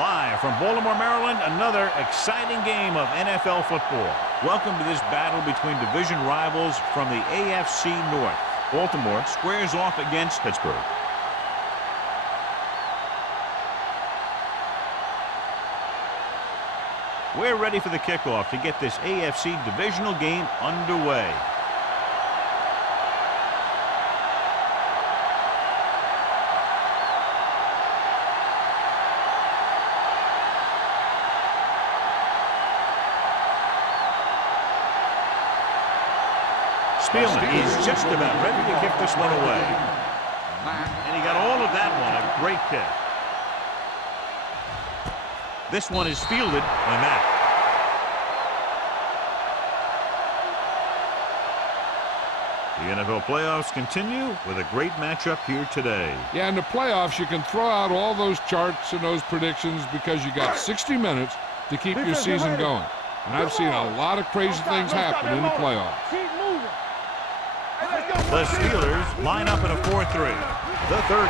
Live from Baltimore, Maryland, another exciting game of NFL football. Welcome to this battle between division rivals from the AFC North. Baltimore squares off against Pittsburgh. We're ready for the kickoff to get this AFC divisional game underway. Spielman is just about ready to kick this one away. And he got all of that one, a great kick. This one is fielded by Mack. The NFL playoffs continue with a great matchup here today. Yeah, in the playoffs, you can throw out all those charts and those predictions because you got 60 minutes to keep your season going. And I've seen a lot of crazy things happen in the playoffs. The Steelers line up in a 4-3. The 30.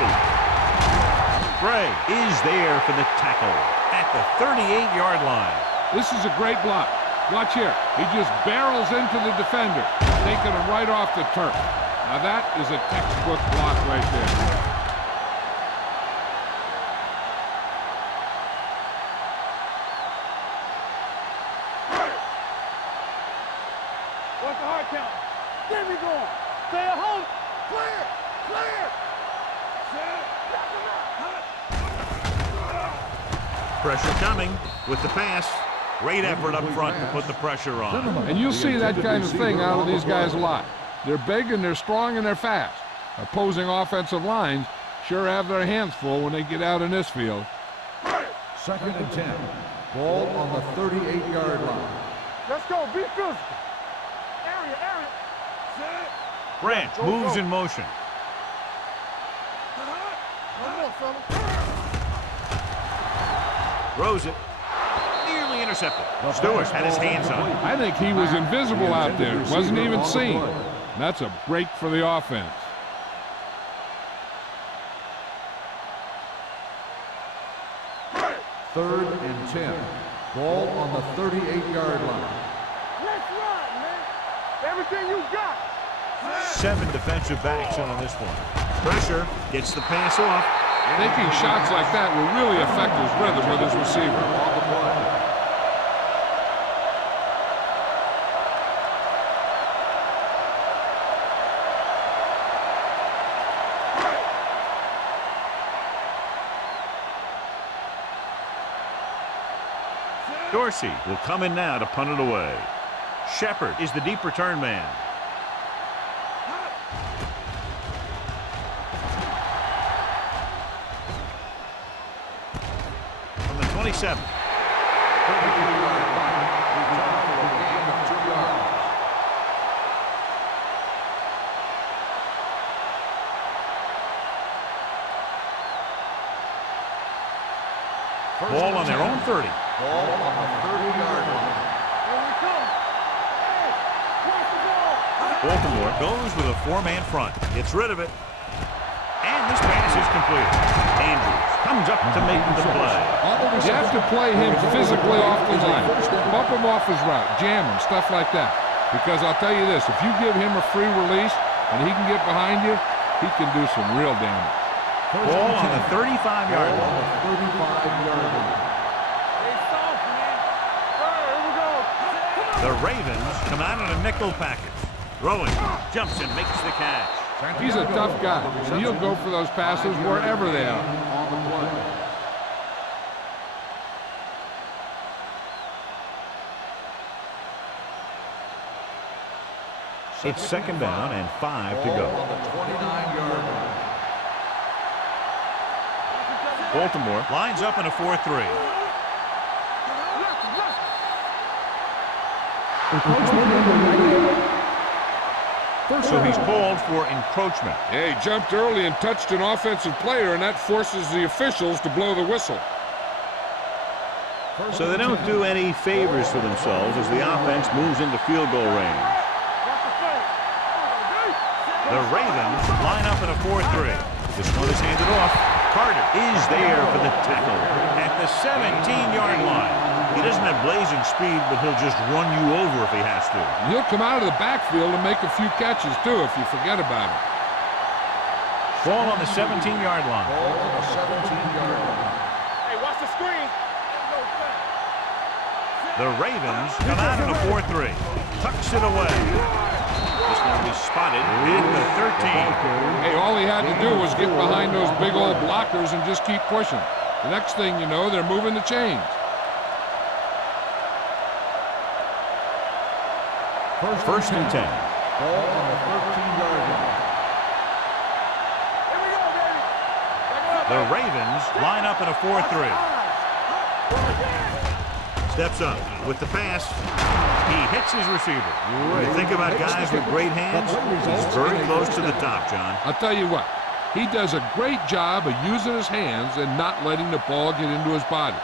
Gray is there for the tackle at the 38-yard line. This is a great block. Watch here. He just barrels into the defender, taking him right off the turf. Now that is a textbook block right there. What's the hard count? There we go. Stay at home. Clear. Pressure coming with the pass. Great effort up front to put the pressure on. And you'll see that kind of thing out of these guys a lot. They're big and they're strong and they're fast. Opposing offensive lines sure have their hands full when they get out in this field. 2nd and 10. Ball on the 38-yard line. Let's go. Be physical. Area. Branch moves in motion. Throws it. Nearly intercepted. Stewart had his hands on it. I think he was invisible out there. Wasn't even seen. That's a break for the offense. Third and 10. Ball on the 38-yard line. Let's run, man. Everything you got. 7 defensive backs in on this one. Pressure gets the pass off. Taking shots like that will really affect his rhythm with his receiver. Dorsey will come in now to punt it away. Shepard is the deep return man. From the 27. Ball on their own 30. Ball on the 30-yard line. Here we come. Hey, watch the ball. Baltimore goes with a 4-man front. Gets rid of it. And this pass is completed. Andrews comes up to make the play. You have to play him physically off the line. Bump him off his route. Jam him, stuff like that. Because I'll tell you this, if you give him a free release and he can get behind you, he can do some real damage. Ball on the 35-yard line. 35-yard line. Hey, soft, man. Here we go. The Ravens come out in a nickel package. Throwing, jumps and makes the catch. He's a tough guy, and he'll go for those passes wherever they are. On the play. It's 2nd down and 5 to Ball go. on the 29-yard line. Baltimore lines up in a 4-3. So he's called for encroachment. Yeah, he jumped early and touched an offensive player, and that forces the officials to blow the whistle. So they don't do any favors for themselves as the offense moves into field goal range. The Ravens line up in a 4-3. This one is handed off. Carter is there for the tackle at the 17-yard line. He doesn't have blazing speed, but he'll just run you over if he has to. He'll come out of the backfield and make a few catches, too, if you forget about it. Ball on the 17-yard line. Ball on the 17-yard line. Hey, watch the screen. The Ravens come out in a 4-3. Tucks it away. This one will be spotted in the 13. Hey, all he had to do was get behind those big old blockers and just keep pushing. The next thing you know, they're moving the chains. First and 10. Ball on the 13-yard line. Here we go, baby. The Ravens line up in a 4-3. Steps up with the pass. He hits his receiver. When you think about guys with great hands, he's very close to the top, John. I'll tell you what, he does a great job of using his hands and not letting the ball get into his body.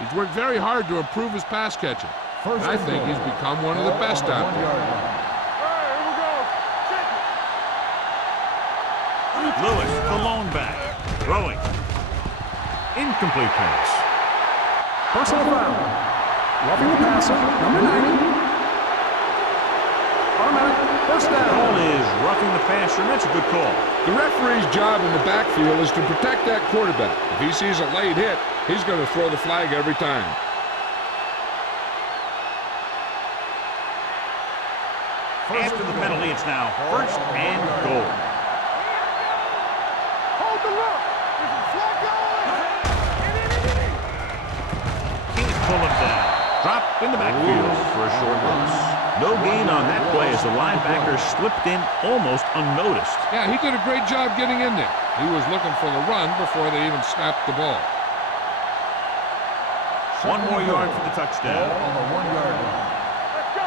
He's worked very hard to improve his pass catching. And I think he's become one of the best out there. Here we go. Lewis, the lone back, throwing. Incomplete pass. Personal foul. Roughing the passer, number 90. Automatic first down. Call is roughing the passer, and that's a good call. The referee's job in the backfield is to protect that quarterback. If he sees a late hit, he's going to throw the flag every time. After the penalty, it's now first and goal. Hold the look. There's a flag going. Can't pull him down. Drop in the backfield for a short loss. No gain on that play as the linebacker slipped in almost unnoticed. Yeah, he did a great job getting in there. He was looking for the run before they even snapped the ball. One more yard for the touchdown. Ball on the 1-yard line. Let's go.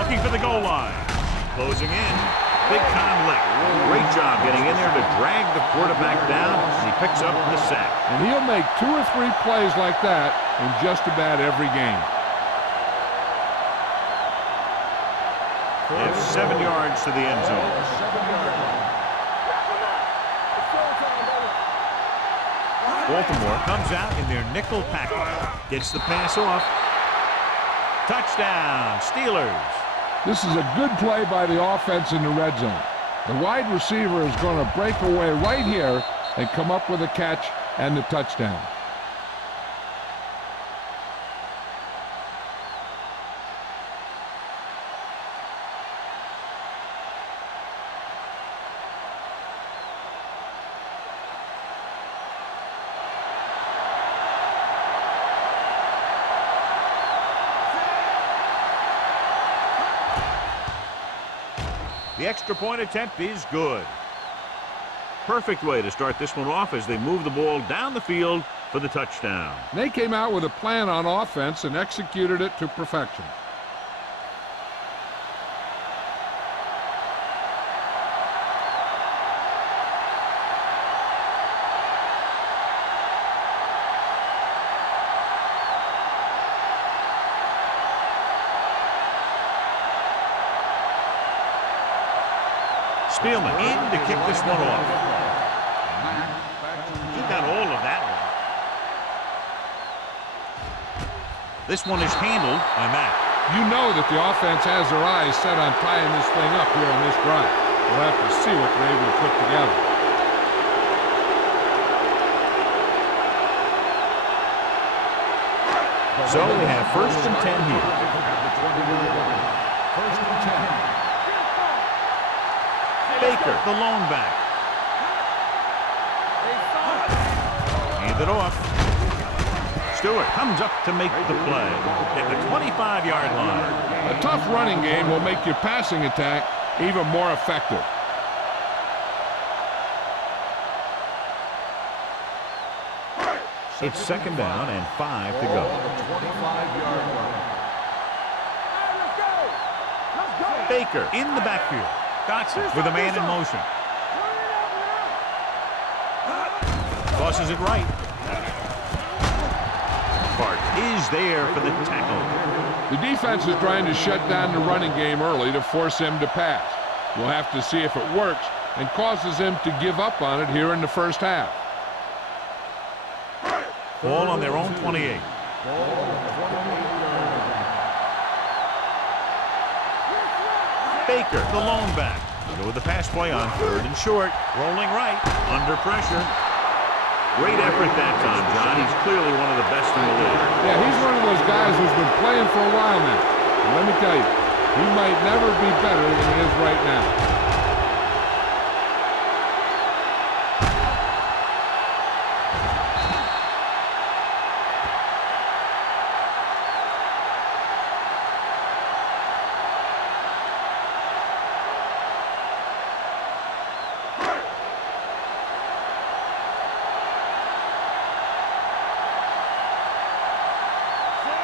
Looking for the goal line. Closing in. Big time lick. Great job getting in there to drag the quarterback down, and he picks up the sack. And he'll make 2 or 3 plays like that in just about every game. They have 7 yards to the end zone. 7-yard line. Baltimore comes out in their nickel package. Gets the pass off. Touchdown, Steelers. This is a good play by the offense in the red zone. The wide receiver is going to break away right here and come up with a catch and the touchdown. The extra point attempt is good. Perfect way to start this one off as they move the ball down the field for the touchdown. They came out with a plan on offense and executed it to perfection. Spielman in to kick this one off. He got all of that one. This one is handled by Matt. You know that the offense has their eyes set on tying this thing up here on this drive. We'll have to see what they're able to put together. So we have first and 10 here. First and 10. Baker, the lone back. Hand it off. Stewart comes up to make the play at the 25-yard line. A tough running game will make your passing attack even more effective. It's second down and 5 to go. On the 25-yard line. Baker in the backfield. Dotson with a man in motion. Tosses it right. Bart is there for the tackle. The defense is trying to shut down the running game early to force him to pass. We'll have to see if it works and causes him to give up on it here in the first half. Ball on their own 28. Baker, the lone back. Go with the pass play on 3rd and short. Rolling right, under pressure. Great effort that time, John. He's clearly one of the best in the league. Yeah, he's one of those guys who's been playing for a while now. And let me tell you, he might never be better than he is right now.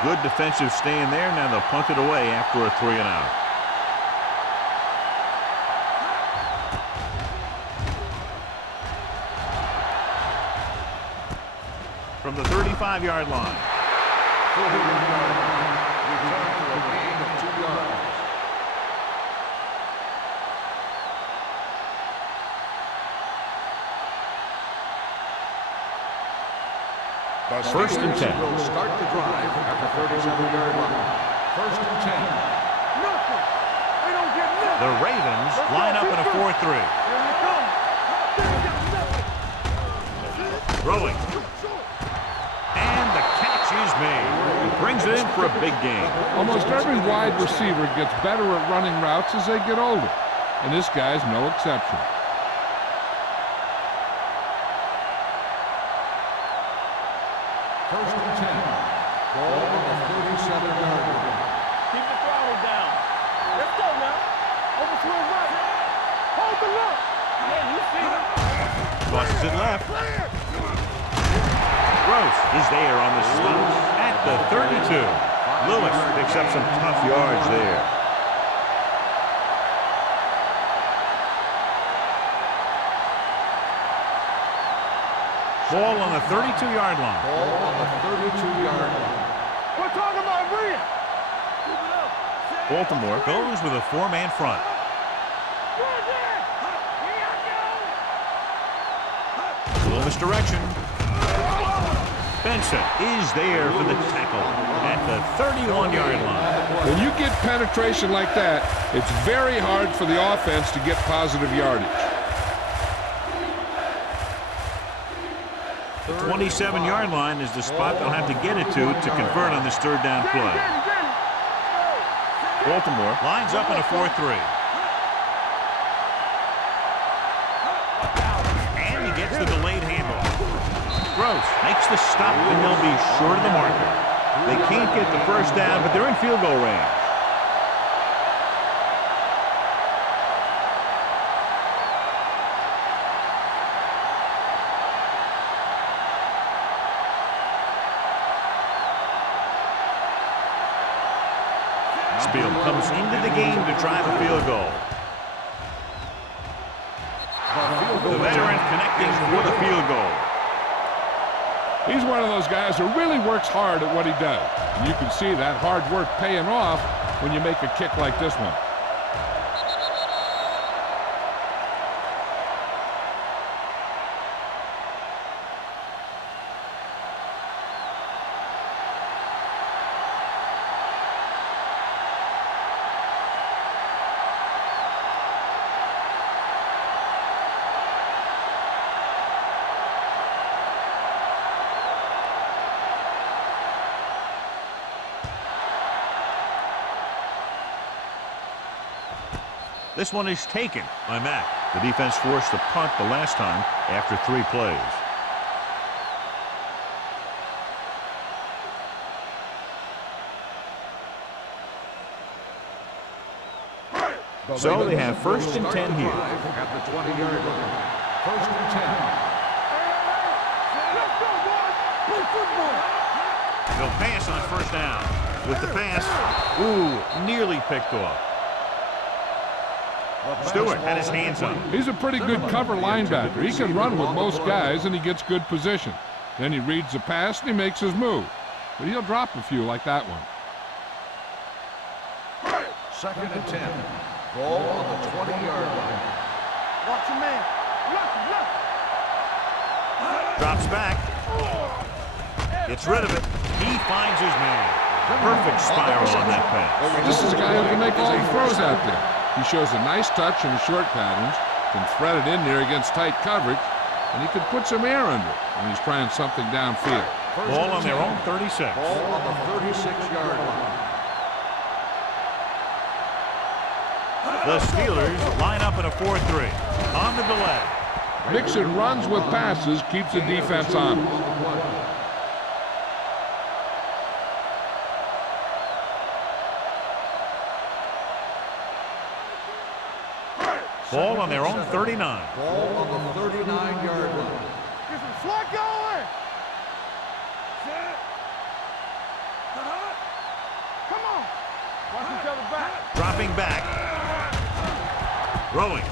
Good defensive stand there. Now they'll punt it away after a 3 and out. From the 35-yard line. First and 10. Will start the drive at the 37-yard line. First and 10. Nothing. They don't get nothing. The Ravens line up in a 4-3. Here they come. They got nothing. Throwing. And the catch is made. He brings it in for a big game. Almost every wide receiver gets better at running routes as they get older, and this guy's no exception. First and 10. Ball on the 37-yard line. Keep the throttle down. Let's go now. Over to his right. Hold the look. Yeah, you see him. Crosses it left. Gross is there on the stop at the 32. Lewis picks up some tough yards there. Ball on the 32-yard line. Ball on the 32-yard line. We're talking about Rhea. Keep it up. Baltimore goes with a 4-man front. A little misdirection. Benson is there for the tackle at the 31-yard line. When you get penetration like that, it's very hard for the offense to get positive yardage. The 27-yard line is the spot they'll have to get it to convert on this 3rd down play. Baltimore lines up in a 4-3. And he gets the delayed handoff. Gross makes the stop, and they'll be short of the marker. They can't get the first down, but they're in field goal range. Spiel comes into the game to try the field goal. The veteran connecting for the field goal. He's one of those guys who really works hard at what he does. And you can see that hard work paying off when you make a kick like this one. This one is taken by Mack. The defense forced to punt the last time after 3 plays. So they have first and 10 here. At the 20-yard line. First and 10. Let's go, boys. Play football. They'll pass on first down. With the pass, nearly picked off. Stewart had his hands up. He's a pretty good cover linebacker. He can run with most guys, and he gets good position. Then he reads the pass, and he makes his move. But he'll drop a few like that one. Second and 10. Ball on the 20-yard line. Watch your man. Left. Drops back. Gets rid of it. He finds his man. Perfect spiral on that pass. This is a guy who can make all the throws out there. He shows a nice touch in the short patterns, can thread it in there against tight coverage, and he can put some air under it when he's trying something downfield. Ball on their own 36. Ball on the 36-yard line. The Steelers line up in a 4-3. On the delay. Mixing runs with passes keeps the defense honest. Ball on their own 39. Ball on the 39-yard line. Get some slot going. Come on. Watch each other back. Dropping back. Throwing.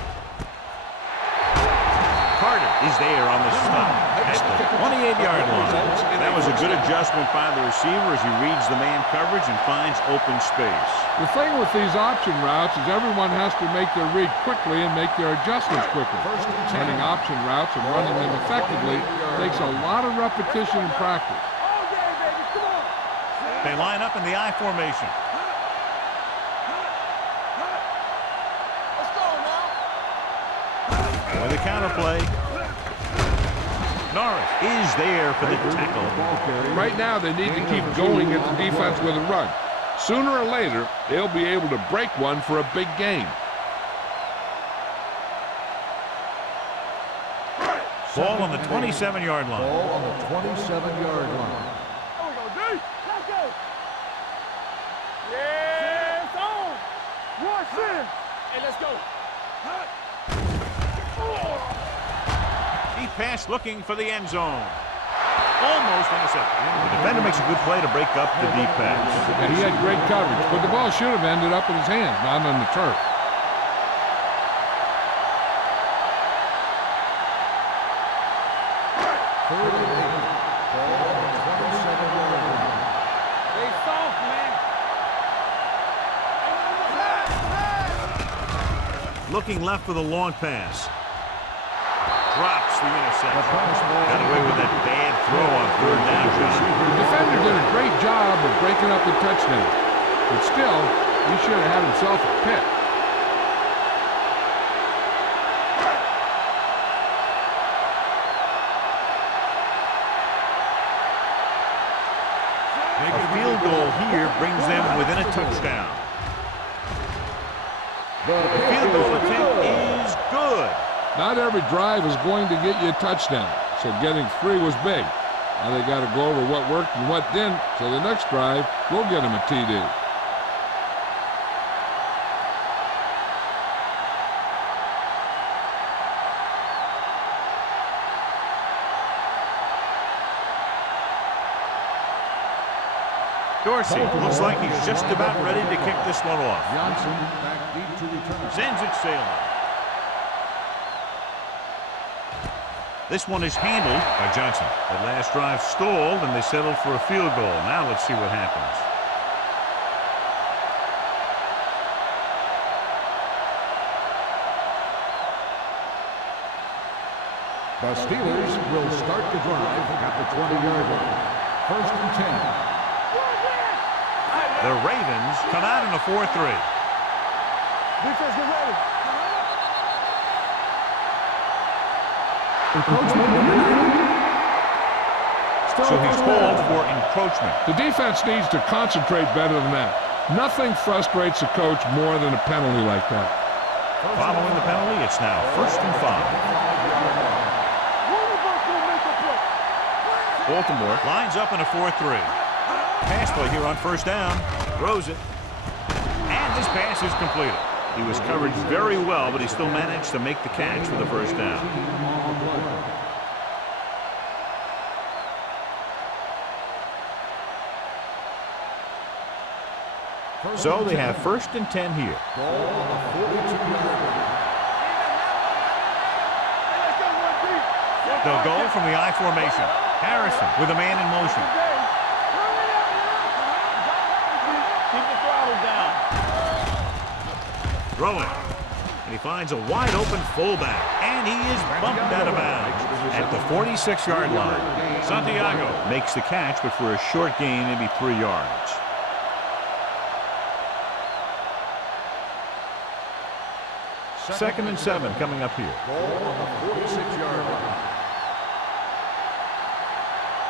Carter is there on the stop at the 28-yard line. That was a good adjustment by the receiver as he reads the man coverage and finds open space. The thing with these option routes is everyone has to make their read quickly and make their adjustments quickly. Running option routes and running them effectively takes a lot of repetition and practice. All day, baby. Come on. They line up in the I formation. Let's go now. With a counter play. Norris is there for the tackle. Right now, they need to keep going at the defense with a run. Sooner or later, they'll be able to break one for a big gain. Ball on the 27-yard line. Ball on the 27-yard line. There we go, D. Let's go. Yeah, it's on. Rush in. Hey, let's go. Deep pass looking for the end zone. Almost intercepted. The defender makes a good play to break up the deep pass. And he had great coverage, but the ball should have ended up in his hands, not on the turf. Third and 8. Ball on the 27-yard line. They soft, man. Looking left for the long pass. Drops the interception. Got away with that bad throw on third down. The defender did a great job of breaking up the touchdown, but still, he should have had himself a pick. Make a field goal here brings them within a touchdown. The field goal attempt is good. Not every drive is going to get you a touchdown, so getting 3 was big. Now they got to go over what worked and what didn't, so the next drive will get them a TD. Dorsey looks like he's just about ready to kick this one off. Johnson back deep to return. Sends it sailing. This one is handled by Johnson. The last drive stalled, and they settled for a field goal. Now let's see what happens. The Steelers will start the drive at the 20-yard line. First and 10. The Ravens come out in a 4-3. Defense, get ready. So he's called for encroachment. The defense needs to concentrate better than that. Nothing frustrates a coach more than a penalty like that. Following the penalty, it's now 1st and 5. Baltimore lines up in a 4-3. Pass play here on 1st down. Throws it. And this pass is completed. He was covered very well, but he still managed to make the catch for the 1st down. So they have 1st and 10 here. Ball on the 42-yard line. They'll go from the I formation. Harrison with a man in motion. Keep the throttle down. Throwing. And he finds a wide open fullback. And he is bumped out of bounds at the 46-yard line. Santiago makes the catch, but for a short gain, maybe 3 yards. Second and 7 coming up here. Ball on the 46-yard line.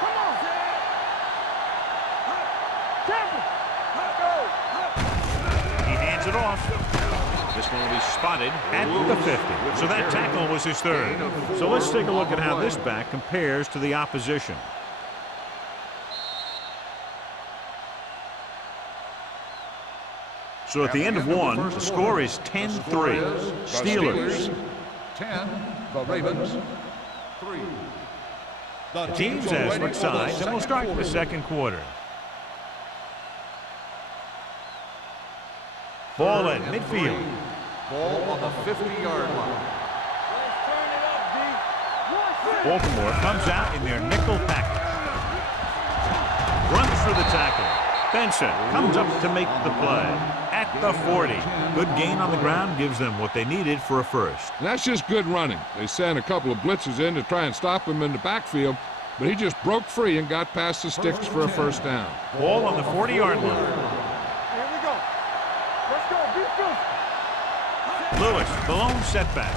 Come on, Zed. Temple. Go. He hands it off. This one will be spotted at the 50. So that tackle was his third. So let's take a look at how this back compares to the opposition. So at the end of one, the score is 10-3. Steelers. 10, the Ravens, 3. The teams as switch sides, and we'll start the second quarter. Ball at midfield. Ball on the 50-yard line. Let's turn it up, D. Baltimore comes out in their nickel package. Runs for the tackle. Benson comes up to make the play at the 40. Good gain on the ground gives them what they needed for a first. And that's just good running. They sent a couple of blitzes in to try and stop him in the backfield, but he just broke free and got past the sticks for a first down. Ball on the 40-yard line. Here we go. Let's go. Be good. Lewis, the lone setback.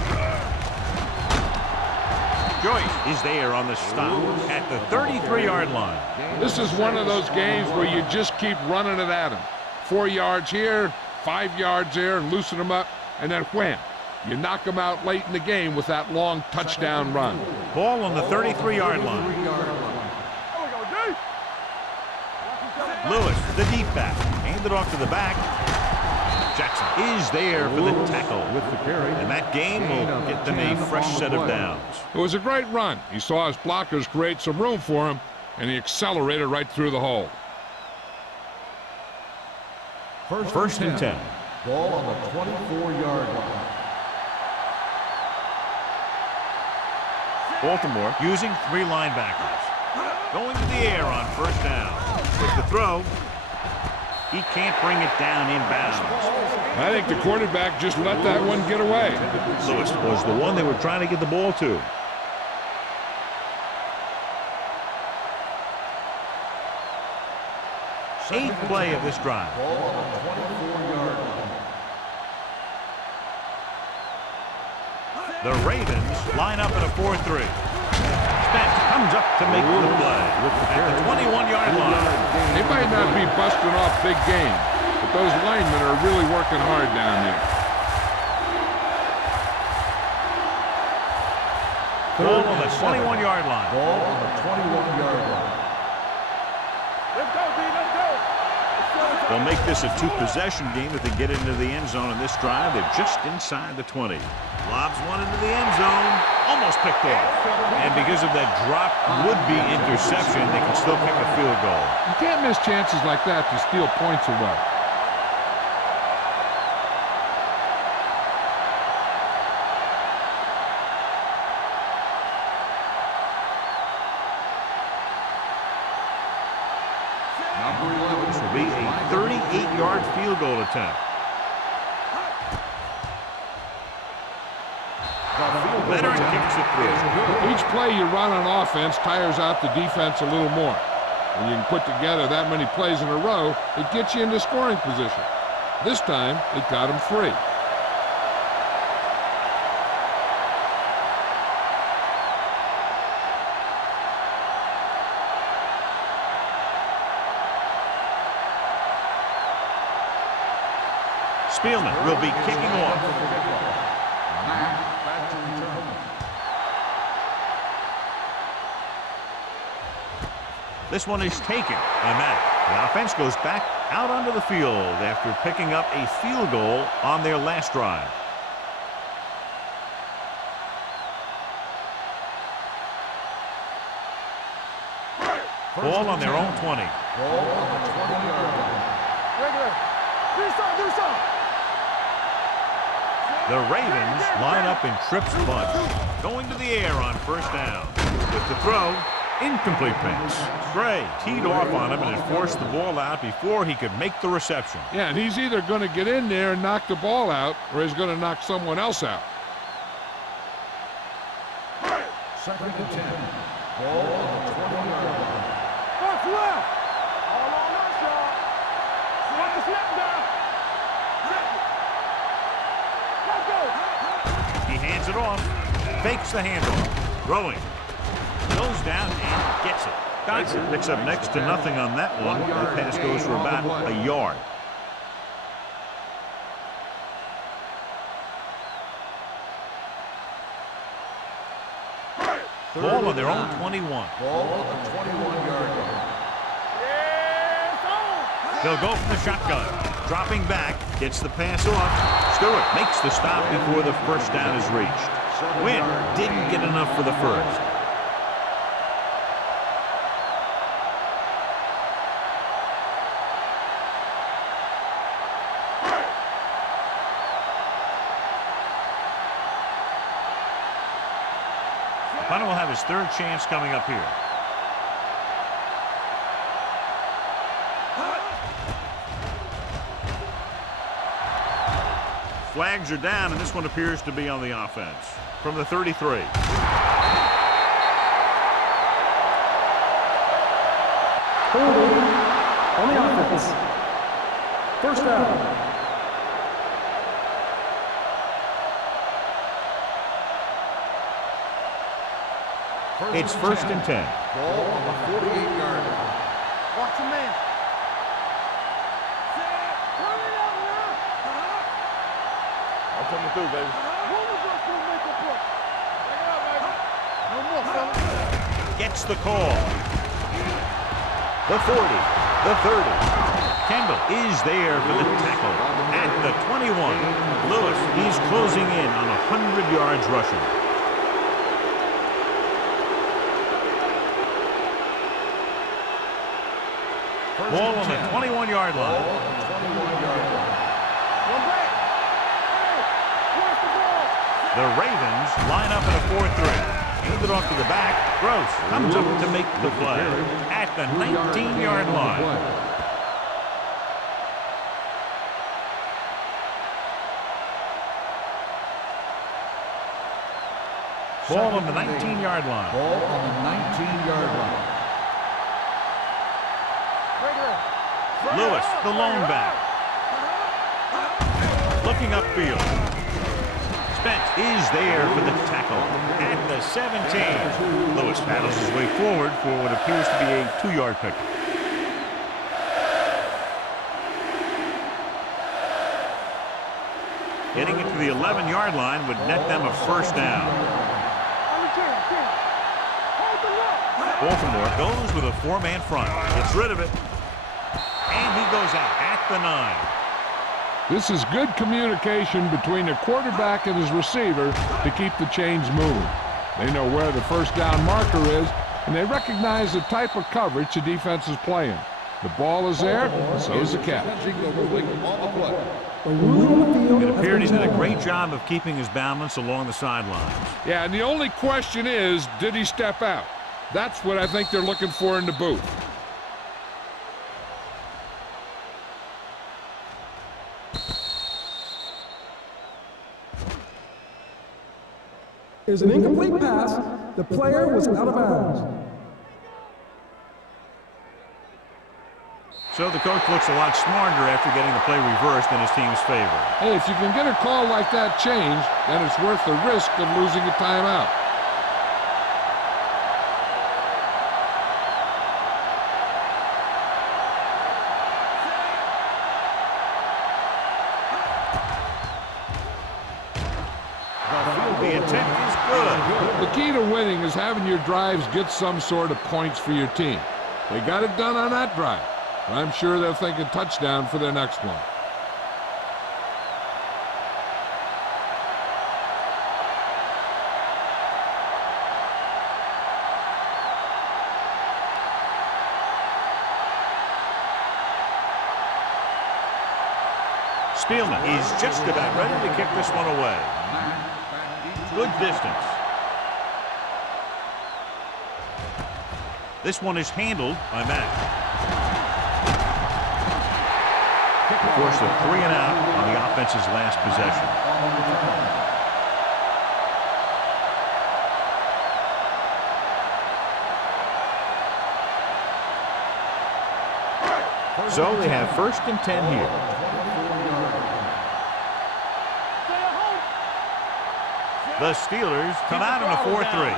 Joyce is there on the stop at the 33-yard line. This is one of those games where you just keep running it at him. 4 yards here, 5 yards there, and loosen them up, and then wham. You knock them out late in the game with that long touchdown run. Ball on the 33-yard line. There we go, D. Lewis, the deep back. Hand it off to the back. Jackson is there for the tackle. With the carry. And that gain will get them a fresh set of downs. It was a great run. He saw his blockers create some room for him, and he accelerated right through the hole. First and 10. Ball on the 24-yard line. Baltimore using 3 linebackers. Going to the air on first down. With the throw, he can't bring it down inbounds. I think the quarterback just let that one get away. Lewis was the one they were trying to get the ball to. Eighth play of this drive. Ball on the 24-yard line. The Ravens line up in a 4-3. Spence comes up to make the play at the 21-yard line. They might not be busting off big game, but those linemen are really working hard down there. Ball on the 21-yard line. Ball on the 21-yard line. Let's go, D. Let's go. They'll make this a 2-possession game if they get into the end zone in this drive. They're just inside the 20. Lobs one into the end zone. Almost picked off. And because of that drop would-be interception, they can still kick a field goal. You can't miss chances like that to steal points away. Number 11. This will be a 38-yard field goal attempt. Veteran kicks it through. Each play you run on offense tires out the defense a little more. When you can put together that many plays in a row, it gets you into scoring position. This time, it got him free. Spielman will be kicking off. Back to return. This one is taken by Matt. The offense goes back out onto the field after picking up a field goal on their last drive. Ball on their own 20. Ball on the 20-yard line. Regular. Do something. The Ravens line up in trips bunch. Going to the air on first down. With the throw, Incomplete pass. Gray teed off on him and it forced the ball out before he could make the reception. Yeah, and he's either going to get in there and knock the ball out, or he's going to knock someone else out. 2nd and 10. Ball on the 20-yard line. What's left? All on us, y'all. Slap the snap down. Let's go. He hands it off. Fakes the handoff. Throwing. Goes down and gets it. Dodson picks up next to nothing on that one. The pass goes for about a yard. Ball on their own 21. Ball on the 21-yard line. They'll go from the shotgun. Dropping back. Gets the pass off. Stewart makes the stop before the first down is reached. Wynn didn't get enough for the first. Hunter will have his third chance coming up here. Flags are down, and this one appears to be on the offense. From the 33. Holding on the offense. First down. It's 1st and 10. Ball on the 48-yard line. Watch your man. Turn it out now. I'm coming through, baby. One of us will make a play. Take it out, baby. No more, fellas. Gets the call. The 40. The 30. Kendall is there for the tackle. At the 21. Lewis, he's closing in on 100 yards rushing. Ball on the 21-yard line. Ball on the 21-yard line. One back. Hey, where's the ball? The Ravens line up in a 4-3. Hand it off to the back. Gross comes up to make the play at the 19-yard line. Ball on the 19-yard line. Ball on the 19-yard line. Lewis, the lone back. Looking upfield. Spence is there for the tackle at the 17. Lewis paddles his way forward for what appears to be a 2-yard pickup. Getting it to the 11-yard line would net them a first down. Baltimore goes with a 4-man front. Gets rid of it. And he goes out at the 9. This is good communication between the quarterback and his receiver to keep the chains moving. They know where the first down marker is, and they recognize the type of coverage the defense is playing. The ball is there, and so is the catch. It appeared he did a great job of keeping his balance along the sidelines. Yeah, and the only question is, did he step out? That's what I think they're looking for in the booth. Is an incomplete pass. The player was out of bounds. So the coach looks a lot smarter after getting the play reversed in his team's favor. Hey, if you can get a call like that changed, then it's worth the risk of losing a timeout. The intent is good. The key to winning is having your drives get some sort of points for your team. They got it done on that drive. I'm sure they'll think a touchdown for their next one. Spielman is just about ready to kick this one away. Good distance. This one is handled by Mack. Force a 3 and out on the offense's last possession. So they have 1st and 10 here. The Steelers come out in a 4-3.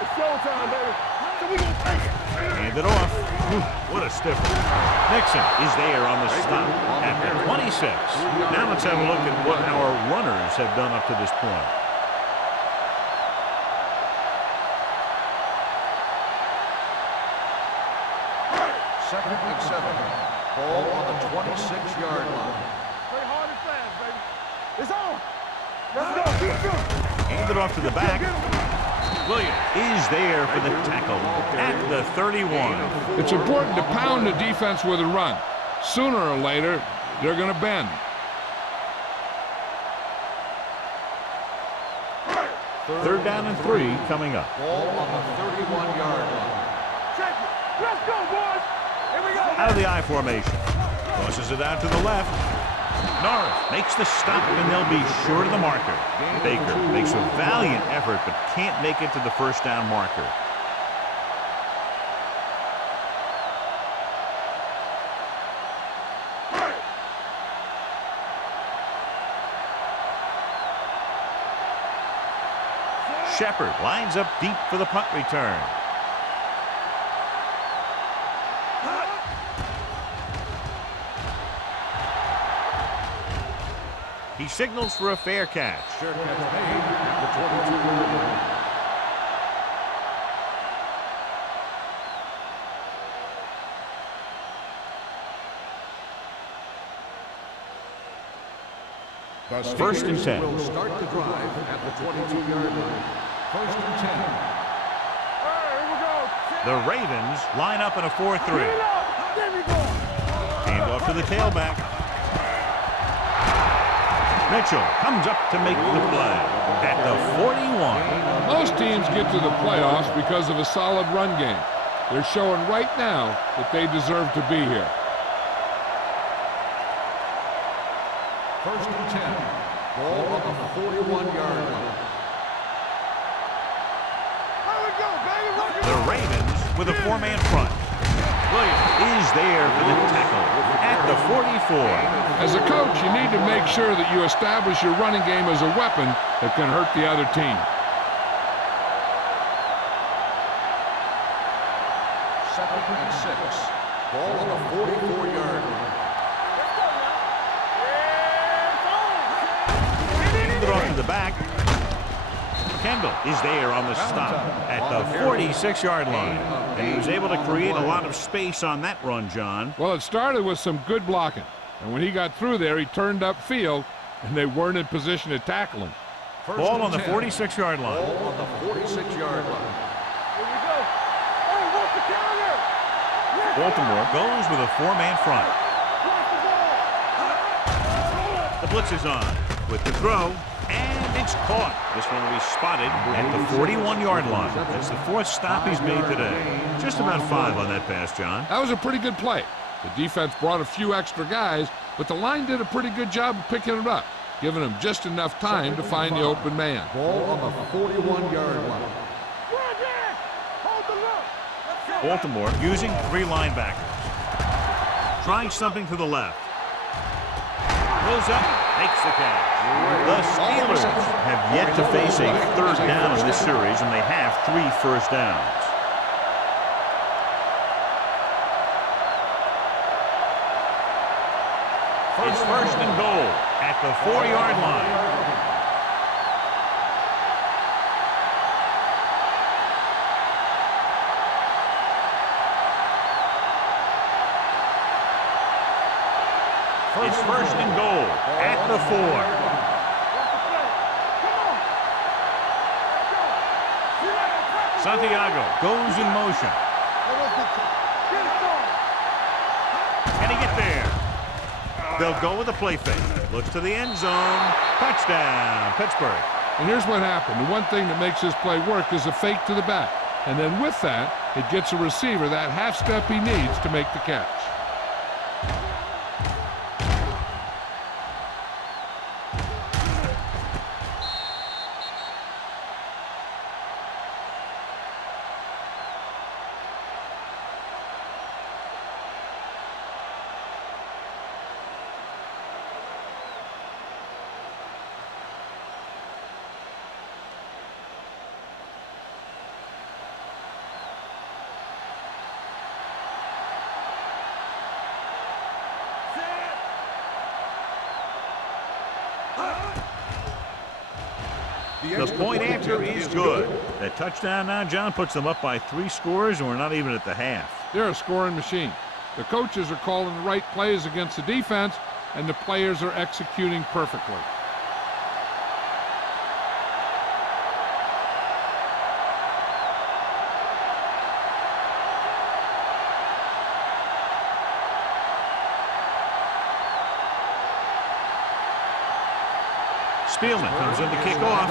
It's showtime, baby. So we gonna take it. Hand it off. What a stiffer. Nixon is there on the stop at the 26. Now let's have a look at what our runners have done up to this point. Second and 7. Ball on the 26-yard line. Play hard and fast, baby. It's on. Let's go. Keep going. Hand it off to the back. Williams is there for the tackle at the 31. It's important to pound the defense with a run. Sooner or later, they're going to bend. Third down and 3 coming up. Ball on the 31-yard line. Check it. Let's go, boys. Here we go. Out of the I formation. Tosses it out to the left. Norris makes the stop, and they'll be short of the marker. Baker makes a valiant effort, but can't make it to the first down marker. Shepard lines up deep for the punt return. He signals for a fair catch. Fair catch made at the 22-yard line. The First and 10. Will start the drive at the 22-yard line. First and 10. Here we go. The Ravens line up in a 4-3. There we go. Hand off to the tailback. Mitchell comes up to make the play at the 41. Most teams get to the playoffs because of a solid run game. They're showing right now that they deserve to be here. First and 10. Ball on the 41-yard line. Here we go, baby. The Ravens with a 4-man front. Williams is there for the tackle at the 44. As a coach, you need to make sure that you establish your running game as a weapon that can hurt the other team. Second and 6. Ball on the 44-yard line. Hand it off to the back. Kendall is there on the stop at the 46-yard line. And he was able to create a lot of space on that run, John. Well, it started with some good blocking. And when he got through there, he turned upfield, and they weren't in position to tackle him. Ball on the 46-yard line. Ball on the 46-yard line. Here we go. Hey, what's the counter? Baltimore goes with a 4-man front. The blitz is on with the throw, and it's caught. This one will be spotted at the 41-yard line. That's the 4th stop he's made today. Just about 5 on that pass, John. That was a pretty good play. The defense brought a few extra guys, but the line did a pretty good job of picking it up, giving them just enough time to find the open man. Ball on the 41-yard line. Hold the look. Baltimore using 3 linebackers. Trying something to the left. Goes up, makes the catch. The Steelers have yet to face a 3rd down in this series, and they have 3 first downs. It's 1st and goal at the 4-yard line. It's 1st and goal at the 4. Santiago goes in motion. Can he get there? They'll go with a play fake. Looks to the end zone. Touchdown, Pittsburgh. And here's what happened. The one thing that makes this play work is a fake to the back. and then with that, it gets a receiver that half step he needs to make the catch. The point after is good. That touchdown now, John, puts them up by 3 scores, and we're not even at the half. They're a scoring machine. The coaches are calling the right plays against the defense, and the players are executing perfectly. Spielman comes in to kick off.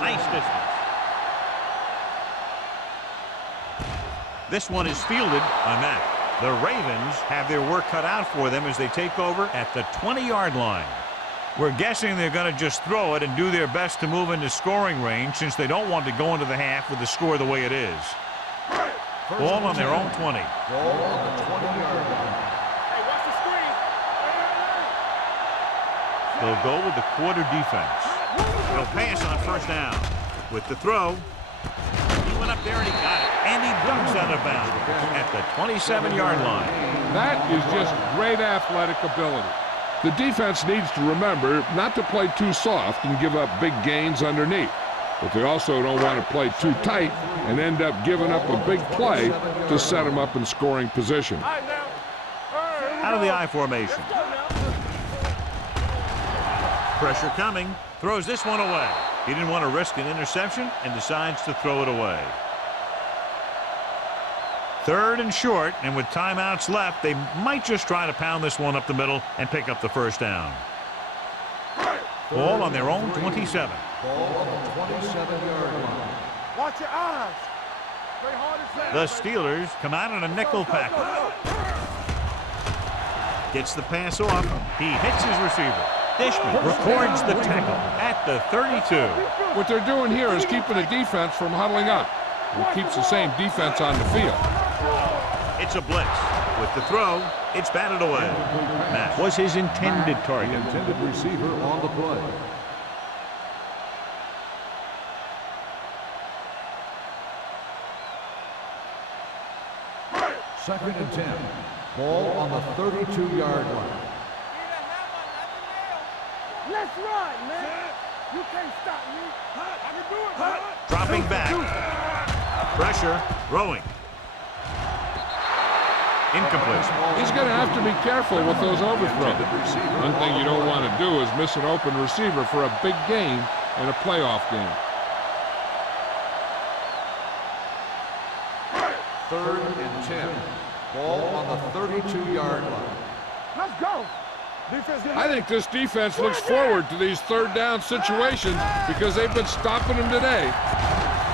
Nice distance. This one is fielded on that. The Ravens have their work cut out for them as they take over at the 20-yard line. We're guessing they're going to just throw it and do their best to move into scoring range since they don't want to go into the half with the score the way it is. Ball on their own 20. Ball on the 20-yard line. They'll go with the quarter defense. They'll pass on first down. With the throw, he went up there and he got it. And he dunks out of bounds at the 27-yard line. That is just great athletic ability. The defense needs to remember not to play too soft and give up big gains underneath. But they also don't want to play too tight and end up giving up a big play to set them up in scoring position. Out of the I formation. Pressure coming. Throws this one away. He didn't want to risk an interception and decides to throw it away. 3rd and short, and with timeouts left, they might just try to pound this one up the middle and pick up the first down. Ball on their own 27. Ball on the 27-yard line. Watch your eyes. Play hard as The Steelers come out in a nickel package. Gets the pass off. He hits his receiver. Dishman records the tackle at the 32. What they're doing here is keeping the defense from huddling up. It keeps the same defense on the field. It's a blitz. With the throw, it's batted away. That was his intended The target. intended receiver on the play. Second and 10. Ball on the 32-yard line. Let's run, man. You can't stop me. I can do it, man. Dropping back. Pressure. Throwing. Incomplete. He's going to have to be careful with those overthrows. One thing you don't want to do is miss an open receiver for a big gain in a playoff game. 3rd and 10. Ball on the 32-yard line. Let's go. I think this defense looks forward to these 3rd down situations because they've been stopping them today.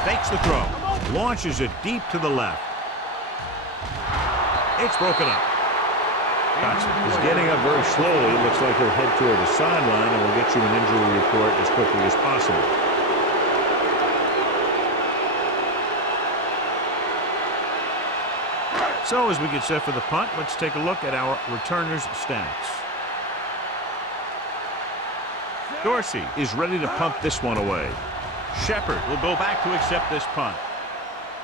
Fakes the throw. Launches it deep to the left. It's broken up. Johnson is getting up very slowly. It looks like he'll head toward the sideline, and we'll get you an injury report as quickly as possible. So as we get set for the punt, let's take a look at our returners' stats. Dorsey is ready to punt this one away. Shepard will go back to accept this punt.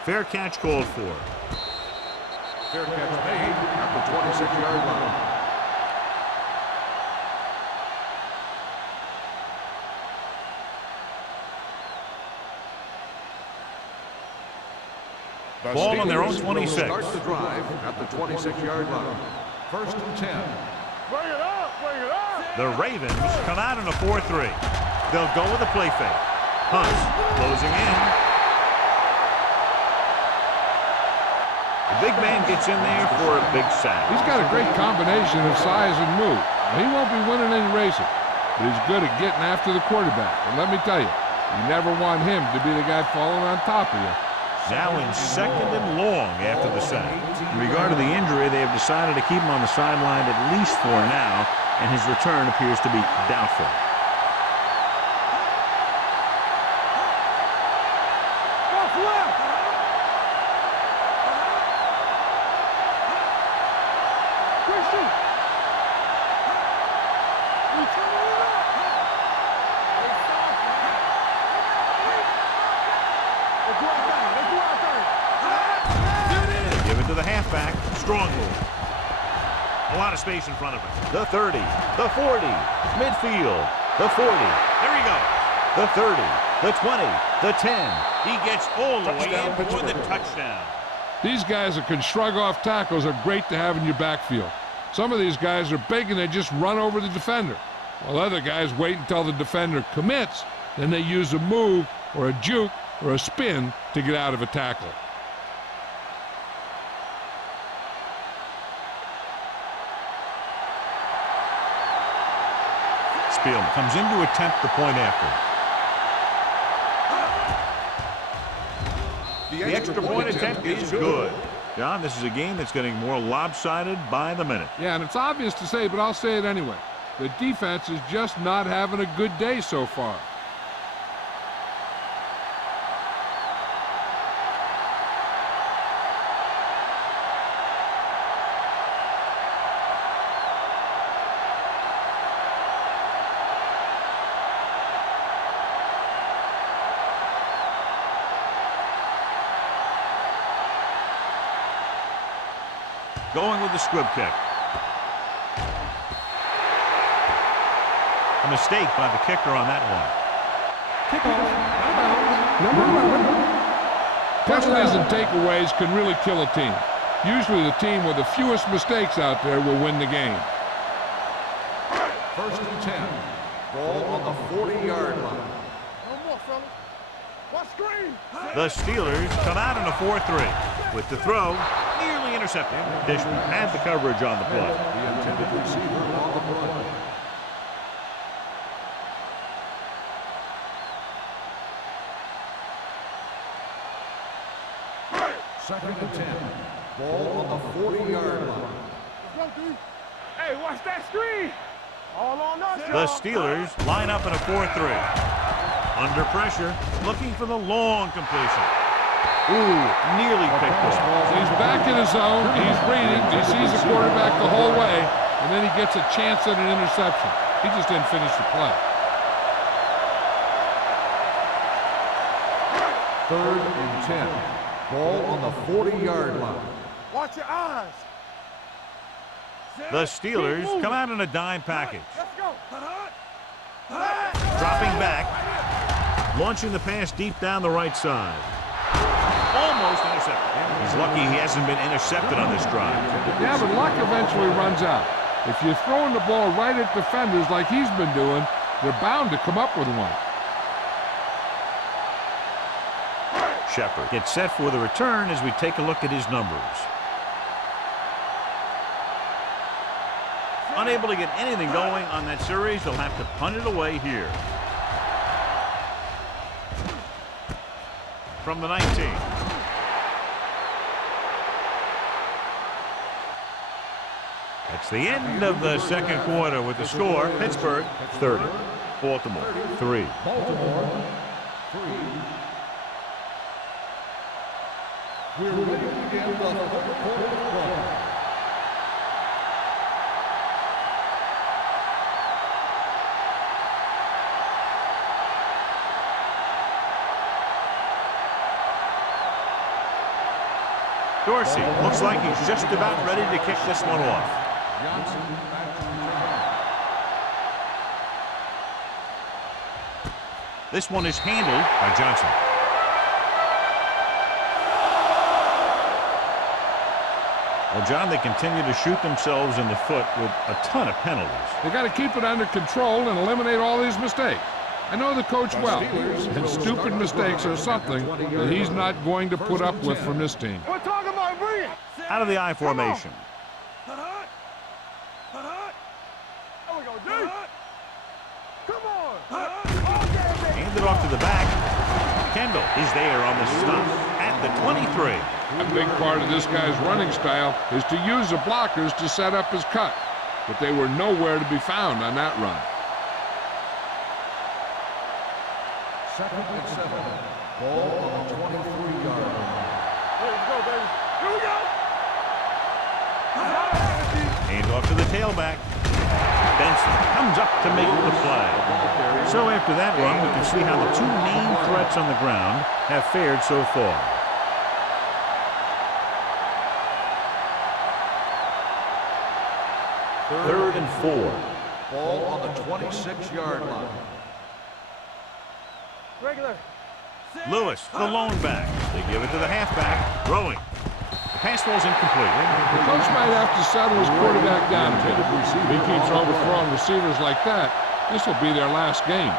Fair catch called for. Fair catch made at the 26-yard line. Ball on their own Steelers 26. will start the drive at the 26-yard line. 1st and 10. Bring it up. Bring it up. The Ravens come out in a 4-3. They'll go with a play fake. Hunt closing in. The big man gets in there for a big sack. He's got a great combination of size and move. Now, he won't be winning any races, but he's good at getting after the quarterback. And let me tell you, You never want him to be the guy falling on top of you. Now in 2nd and long after the sack. In regard to the injury, they have decided to keep him on the sideline at least for now, and his return appears to be doubtful. To the halfback, strong move. A lot of space in front of him. The 30, the 40, midfield, the 40. There he goes. The 30, the 20, the 10. He gets all the way in for the touchdown. These guys that can shrug off tackles are great to have in your backfield. Some of these guys are big and they just run over the defender, while other guys wait until the defender commits, then they use a move or a juke or a spin to get out of a tackle. Spielman comes in to attempt the point after. The extra point attempt is good. John, this is a game that's getting more lopsided by the minute. Yeah, and it's obvious to say, but I'll say it anyway. The defense is just not having a good day so far. Going with the squib kick. A mistake by the kicker on that one. Kickoff, out of bounds. Number 11. Penalties and takeaways can really kill a team. Usually the team with the fewest mistakes out there will win the game. 1st and 10. Ball on the 40-yard line. No more, fellas. What screen? The Steelers come out in a 4-3. With the throw, nearly intercepted. Dishman had the coverage on the play. The intended receiver on the play. Second and 10. Ball on the 40-yard line. Let's go, D. Hey, watch that screen. All on us, The Steelers line up in a 4-3. Under pressure, looking for the long completion. Ooh, nearly picked off. He's back in his zone. He's reading. He sees the quarterback the whole way, and then he gets a chance at an interception. He just didn't finish the play. 3rd and 10. Ball on the 40-yard line. Watch your eyes. The Steelers come out in a dime package. Let's go. Dropping back, launching the pass deep down the right side. Almost intercepted. He's lucky he hasn't been intercepted on this drive. Yeah, but luck eventually runs out. If you're throwing the ball right at defenders like he's been doing, they're bound to come up with one. Shepard gets set for the return as we take a look at his numbers. Unable to get anything going on that series, they'll have to punt it away here. From the 19. That's the end of the second quarter with the score. Pittsburgh 30. Baltimore 3. Baltimore 3. We're ready to begin the 3rd quarter of play. Dorsey looks like he's just about ready to kick this one off. Johnson back to the This one is handled by Johnson. Well, John, they continue to shoot themselves in the foot with a ton of penalties. They got to keep it under control and eliminate all these mistakes. I know the coach well, and stupid mistakes are something that he's not going to put up with from this team. We're talking about bringing. Out of the I formation. There we go, D. Come on. Handed off to the back. Kendall is there on the stop at the 23. A big part of this guy's running style is to use the blockers to set up his cut, but they were nowhere to be found on that run. 2nd and 7. Ball on the 23-yard line. Here we go, baby. Here we go. Hands off to the tailback. Benson comes up to make the play. So after that run, we can see how the two main threats on the ground have fared so far. Third and 4. Ball on the 26-yard line. Regular. Lewis, the lone back. They give it to the halfback. Throwing. The pass falls incomplete. The coach might have to settle his quarterback down a bit. If he keeps overthrowing receivers like that, this will be their last game.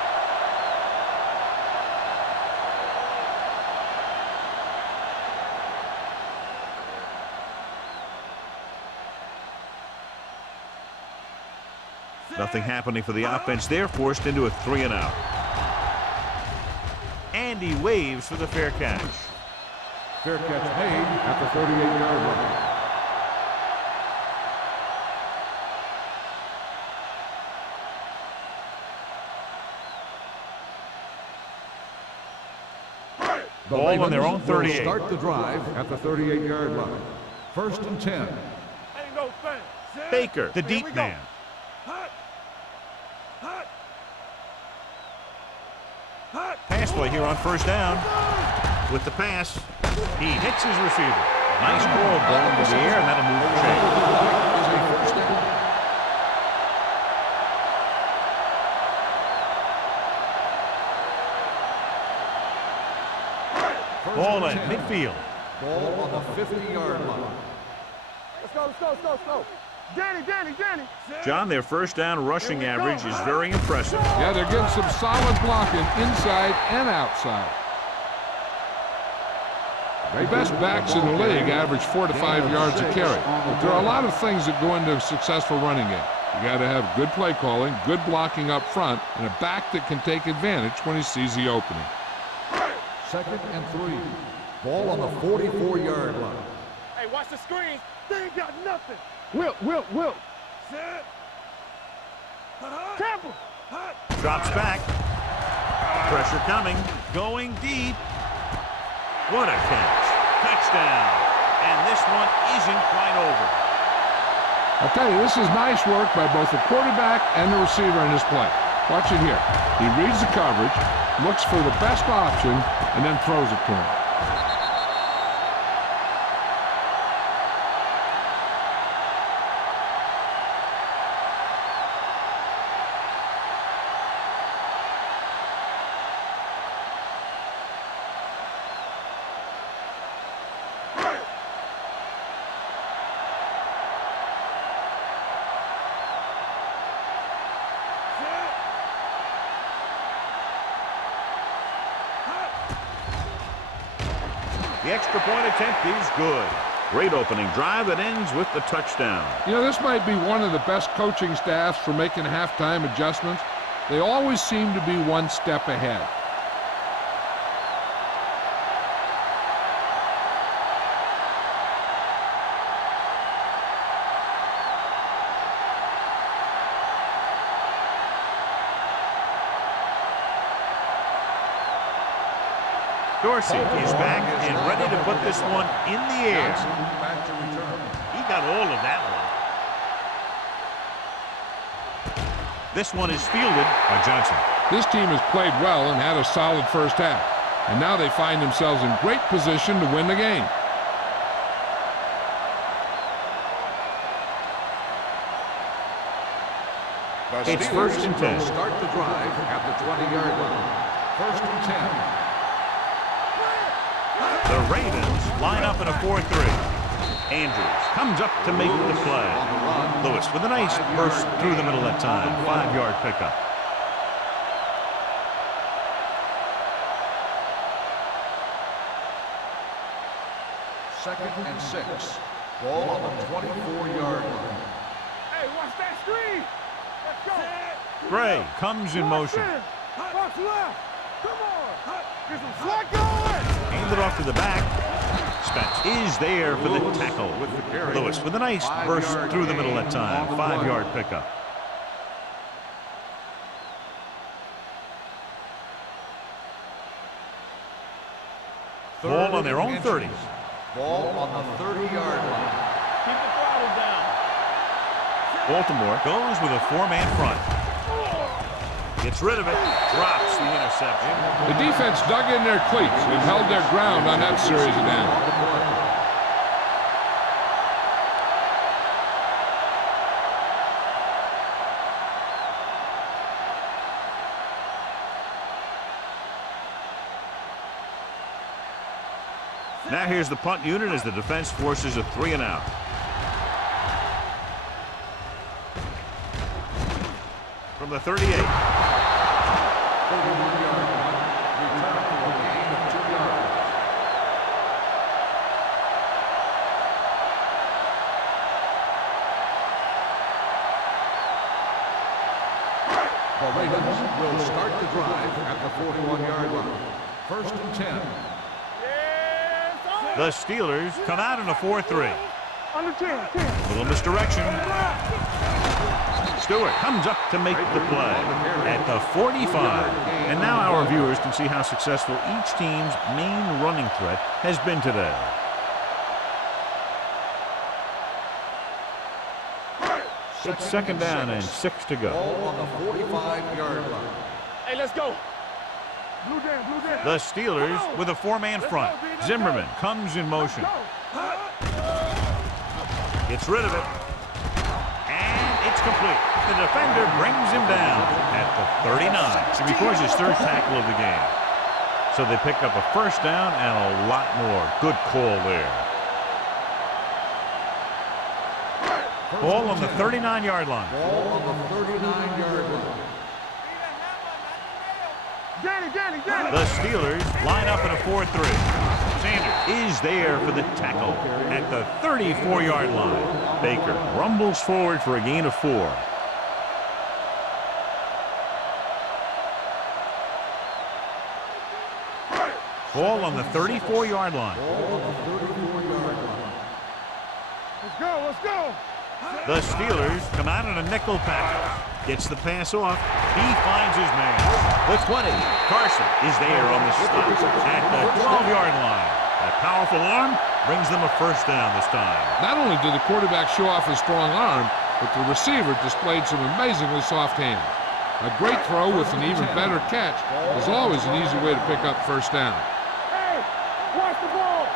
Nothing happening for the offense. They're forced into a 3-and-out. And he waves for the fair catch. Fair catch made at the 38-yard line. The Ball on their own Ravens will 38. start the drive at the 38-yard line. 1st and 10. Ain't no thing. Baker, the Here we deep go. man. Hot. Hot. Hot. Pass play here on 1st down. With the pass, he hits his receiver. Nice ball going to the air, and that'll move the chain. Is a first down. Ball First at and 10. midfield. Ball on the 50-yard line. Let's go, let's go, let's go, let's go. Danny. John, their first down rushing average is very impressive. Yeah, they're getting some solid blocking inside and outside. The best backs in the league average 4 to 5 yards a carry. But there are a lot of things that go into a successful running game. You got to have good play calling, good blocking up front, and a back that can take advantage when he sees the opening. 2nd and 3. Ball on the 44-yard line. Hey, watch the screen. They ain't got nothing. Wilt. Set. Temple. Hot. Drops back. Pressure coming. Going deep. What a catch. Touchdown. And this one isn't quite over. I'll tell you, this is nice work by both the quarterback and the receiver in this play. Watch it here. He reads the coverage, looks for the best option, and then throws it to him. The extra point attempt is good. Great opening drive that ends with the touchdown. You know, this might be one of the best coaching staffs for making halftime adjustments. They always seem to be one step ahead. Dorsey is back and ready to put this one in the air. Back to return. He got all of that one. This one is fielded by Johnson. This team has played well and had a solid first half. And now they find themselves in great position to win the game. It's 1st and 10. Start the drive at the 20-yard line. 1st and 10. The Ravens line up in a 4-3. Andrews comes up to make the play. Lewis with a nice burst through the middle that time. 5-yard pickup. Second and 6. Ball on the 24-yard line. Hey, watch that screen. Let's go. Gray comes in motion. Watch left. Come on. off to the back. Spence is there for the tackle. Lewis with a nice burst through the middle that time. 5-yard pickup. Ball on their own 30. Ball on the 30-yard line. Keep the throttle down. Baltimore goes with a 4-man front. Gets rid of it. Drops the interception. The defense dug in their cleats and held their ground on that series of downs. Now here's the punt unit as the defense forces a 3-and-out. From the 38. 31-yard line. Return for a gain of 2 yards. The Ravens will start the drive at the 41-yard line. 1st and 10. The Steelers come out in a 4-3. Under 10. Little misdirection. Stewart comes up to make the play at the 45. And now our viewers can see how successful each team's main running threat has been today. It's 2nd down and 6 to go. Ball on the 45-yard line. Hey, let's go. Blue down. The Steelers with a 4-man front. Zimmerman comes in motion. Gets rid of it. And it's complete. The defender brings him down at the 39. He records his 3rd tackle of the game. So they pick up a 1st down and a lot more. Good call there. Ball on the 39-yard line. Ball on the 39-yard line. Danny. The Steelers line up in a 4-3. Sanders is there for the tackle at the 34-yard line. Baker rumbles forward for a gain of 4. Ball on the 34-yard line. Let's go. The Steelers come out in a nickel package. Gets the pass off. He finds his man. The 20. Carson is there on the stop at the 12-yard line. That powerful arm brings them a 1st down this time. Not only did the quarterback show off his strong arm, but the receiver displayed some amazingly soft hands. A great throw with an even better catch is always an easy way to pick up 1st down. Hey, watch the ball.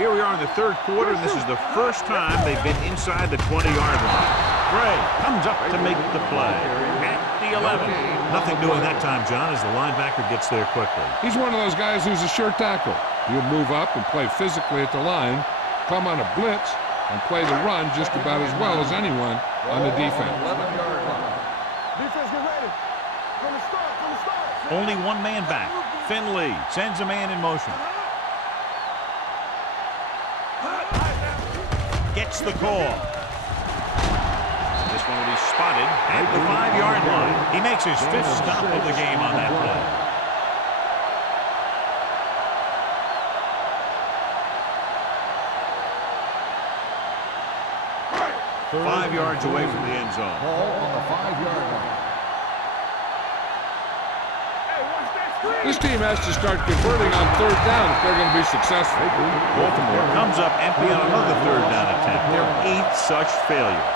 Here we are in the 3rd quarter, and this is the 1st time they've been inside the 20-yard line. Gray comes up to make the play at the 11. Nothing doing that time, John, as the linebacker gets there quickly. He's one of those guys who's a sure tackle. He'll move up and play physically at the line, come on a blitz, and play the run just about as well as anyone on the defense. 11-yard line. Defense, get ready. From the start. Only 1 man back. Finley sends a man in motion. Gets the call. This one will be spotted at the 5-yard line. He makes his 5th stop of the game on that play. Five yards away from the end zone. Ball on the 5-yard line. This team has to start converting on 3rd down if they're going to be successful. Baltimore comes up empty on another 3rd down attempt. Their 8th such failure.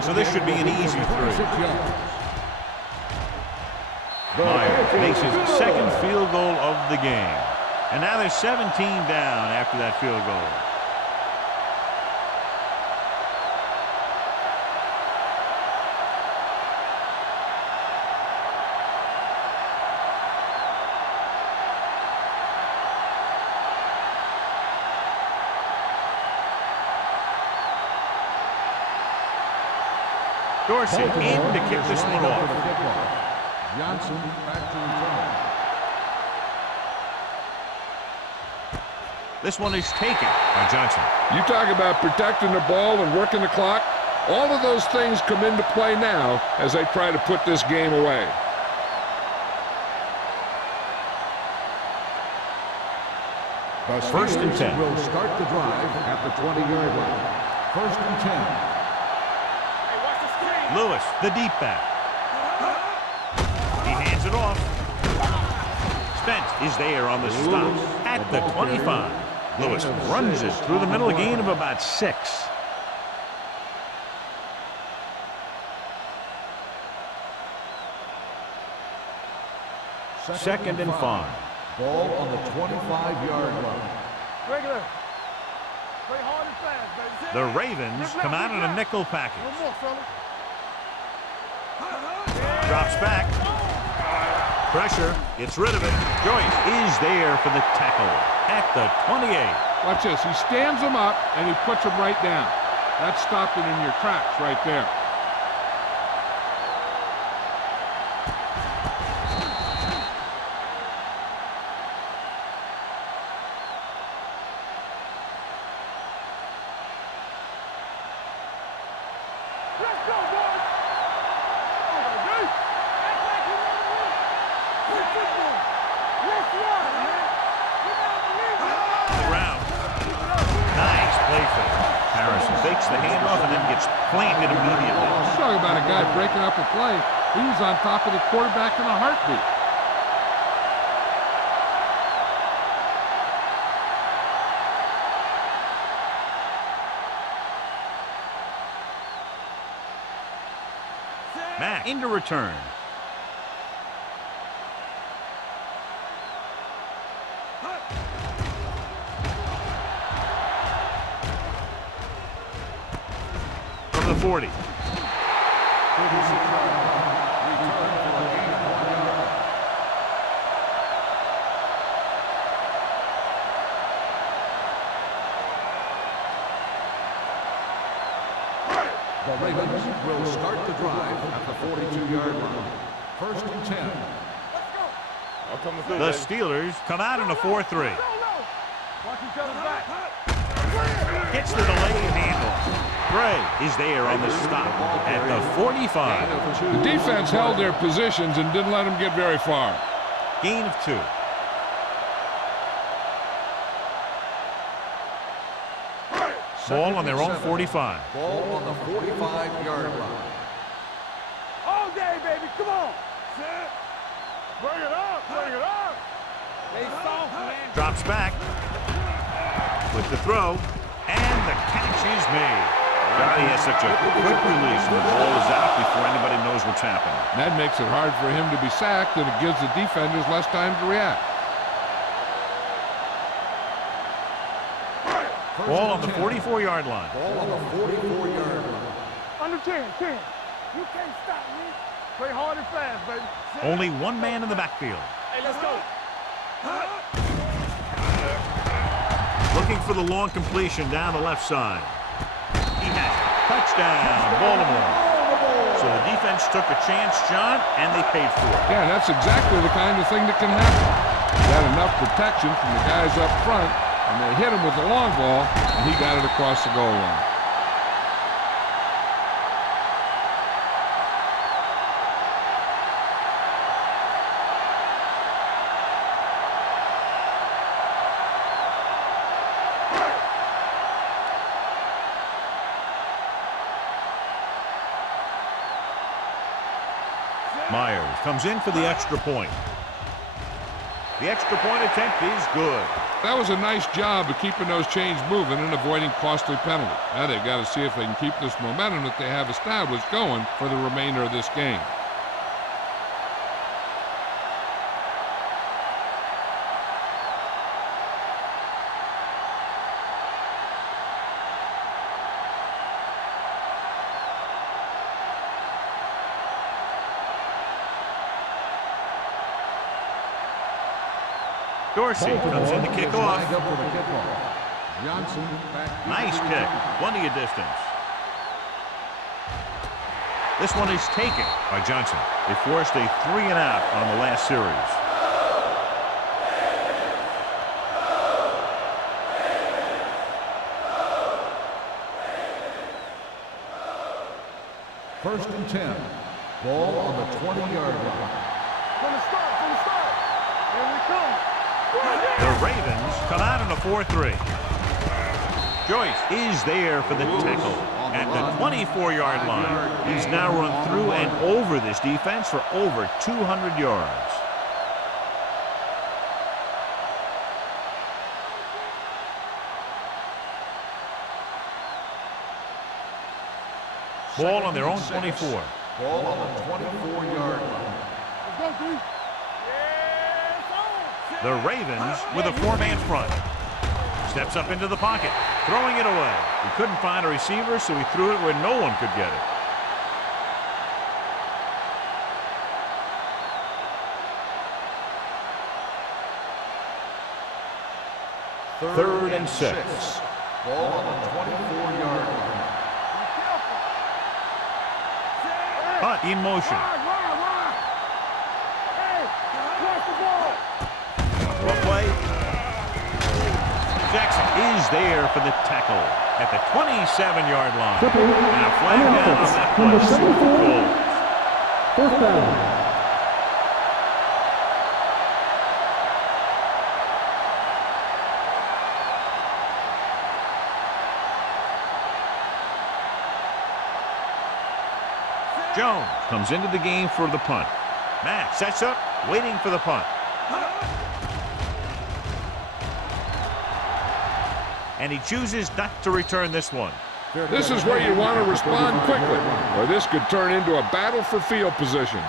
So this should be an easy 3. Myers makes his 2nd field goal of the game. And now they're 17 down after that field goal. Dorsey in to kick this one off. Johnson back to return. This one is taken by Johnson. You talk about protecting the ball and working the clock. All of those things come into play now as they try to put this game away. The First and 10. will start the drive at the 20-yard line. First and 10. Hey, watch the screen. Lewis, the deep back. He hands it off. Spence is there on the stop at the 25. Lewis runs it through the middle, a gain of about 6. Second and 5. Ball on the 25-yard line. Regular. Play hard and fast, baby. The Ravens come out in a nickel package. One more, fella. Drops back. Pressure. Gets rid of it. Joyce is there for the tackle at the 28. Watch this. He stands them up, and he puts them right down. That's stopping in your tracks right there. Let's go, boys. Oh, baby. Act like you want to win. Let's go. Let's run, man. You gotta believe it. Ground. Nice play fake. Harrison fakes the handoff and then gets planted immediately. Talk about a guy breaking up a play. He was on top of the quarterback in a heartbeat. Mack into return. From the 40. The Ravens will start the drive at the 42-yard line. First and 10. I'm coming through, The baby. Steelers come out in a 4-3. Watch each other's back. Gets the delayed handle. Gray is there on the stop at the 45. The defense held their positions and didn't let them get very far. Gain of 2. Ball on their own 45. Ball on the 45-yard line. All day, baby. Come on. Bring it up. Bring it up. They soft, man. Drops back with the throw, and the catch is made. God, he has such a quick release, and the ball is out before anybody knows what's happening. That makes it hard for him to be sacked, and it gives the defenders less time to react. Ball on the 44-yard line. Ball on the 44-yard line. Under 10. You can't stop me. Play hard and fast, baby. Only one man in the backfield. Hey, let's go. Looking for the long completion down the left side. He has it. Touchdown, Baltimore. So the defense took a chance, John, and they paid for it. Yeah, that's exactly the kind of thing that can happen. He had enough protection from the guys up front, and they hit him with the long ball, and he got it across the goal line. Myers comes in for the extra point. The extra point attempt is good. That was a nice job of keeping those chains moving and avoiding costly penalties. Now they've got to see if they can keep this momentum that they have established going for the remainder of this game. Dorsey comes in to kick off. Lined up for the kickoff. Johnson back. Nice kick. Plenty of distance. This one is taken by Johnson. They forced a 3-and-out on the last series. First and 10. Ball on the 20-yard line. From the start, from the start. Here we come. The Ravens come out in a 4-3. Joyce is there for the tackle at the 24-yard line. He's now run through and over this defense for over 200 yards. Ball on their own 24. Ball on the 24-yard line. Let's go, D. The Ravens with a four-man front. Steps up into the pocket, throwing it away. He couldn't find a receiver, so he threw it where no one could get it. Third and 6. Ball on the 24-yard line. Hunt in motion. Hey, watch the ball. Well played. Jackson is there for the tackle at the 27-yard line. And a flag down on that play. Fourth down. Jones comes into the game for the punt. Matt sets up, waiting for the punt. And he chooses not to return this one. This is where you want to respond quickly, or this could turn into a battle for field position.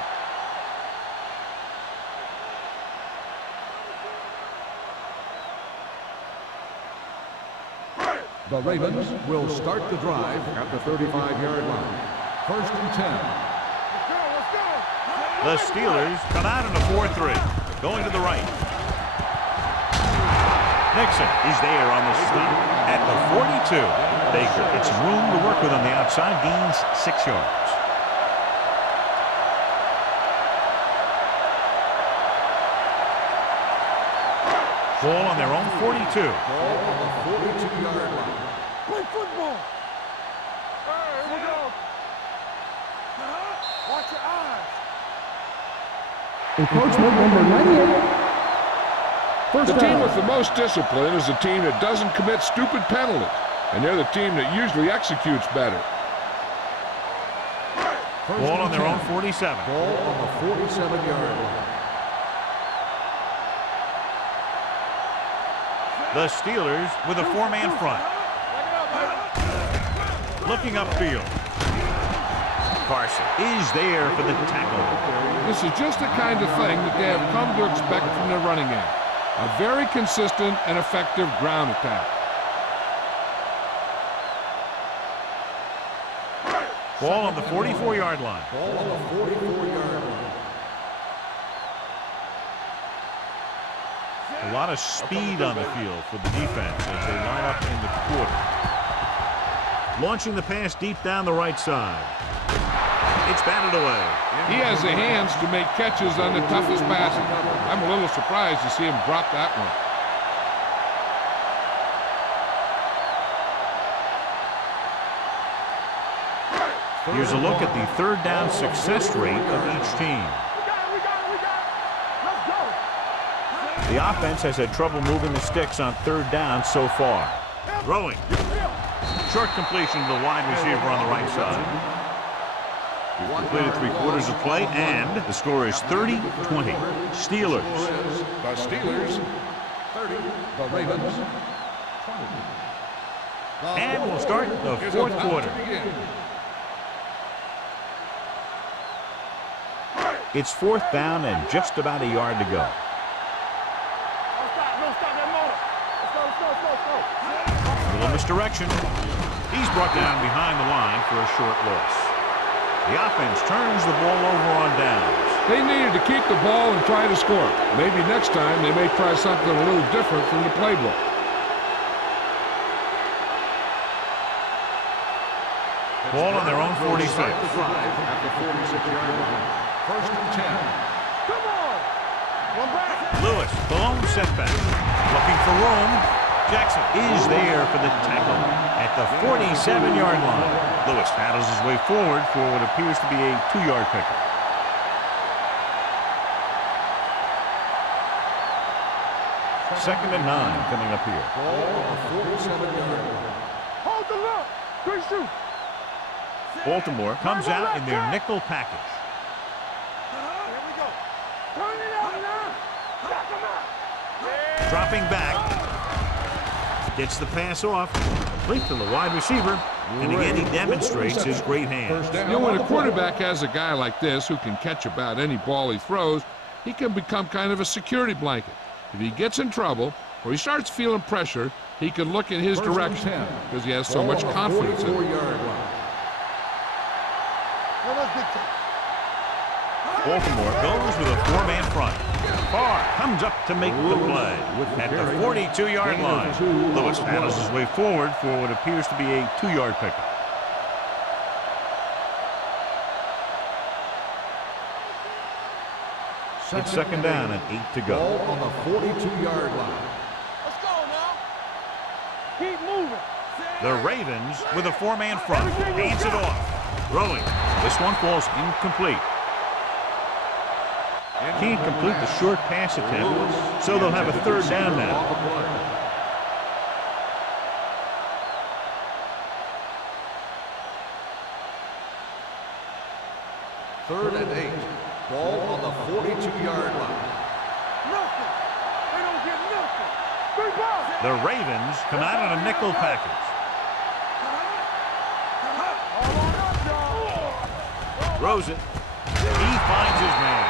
The Ravens will start the drive at the 35-yard line. First and 10. The Steelers come out in a 4-3, going to the right. Nixon is there on the stop at the 42. Baker gets some room to work with on the outside, gains 6 yards. Ball on their own 42. Ball on the 42-yard line. Play football. Hey, here we go. Watch your eyes. Encroachment number 98. The team with the most discipline is the team that doesn't commit stupid penalties, and they're the team that usually executes better. Ball on their own 47. Ball on the 47-yard line. The Steelers with a four-man front. Looking upfield. Carson is there for the tackle. This is just the kind of thing that they have come to expect from their running game. A very consistent and effective ground attack. Ball on the 44-yard line. Ball on the 44-yard line. A lot of speed on the field for the defense as they line up in the quarter. Launching the pass deep down the right side. It's batted away. He has the hands to make catches on the toughest passes. I'm a little surprised to see him drop that one. Here's a look at the third down success rate of each team. Let's go. The offense has had trouble moving the sticks on third down so far. Throwing. Short completion to the wide receiver on the right side. He's completed 3/4 of play, and the score is 30-20. Steelers. The Steelers, 30. The Ravens, 20. And we'll start the fourth quarter. It's fourth down and just about a yard to go. No stop that motor. Let's go. A little misdirection. He's brought down behind the line for a short loss. The offense turns the ball over on downs. They needed to keep the ball and try to score. Maybe next time they may try something a little different from the playbook. Ball on their own 46. Start the drive at the 46-yard line. First and 10. Come on. One back. Lewis, the lone setback. Looking for room. Jackson is there for the tackle at the 47-yard line. Lewis battles his way forward for what appears to be a 2-yard pickup. Second and 9 coming up here. Ball on the 47-yard line. Hold the look. Good shoot. Baltimore comes out in their nickel package. Here we go. Turn it out now. Back him out. Dropping back. Gets the pass off. Complete to the wide receiver. And again, he demonstrates his great hands. You know, when a quarterback has a guy like this who can catch about any ball he throws, he can become kind of a security blanket. If he gets in trouble or he starts feeling pressure, he can look in his direction because he has so much confidence in it. Baltimore goes with a 4-man front. Barr comes up to make the play at the 42-yard line. Lewis battles his way forward for what appears to be a 2-yard pickup. It's second down and 8 to go. Ball on the 42-yard line. Let's go now. Keep moving. The Ravens with a 4-man front. Hands it off. Throwing. This one falls incomplete. Can't complete the short pass attempt, so they'll have a third down now. Third and 8. Ball on the 42-yard line. Nothing. They don't get nothing. Big ball. The Ravens come out on a nickel package. Throws it. He finds his man.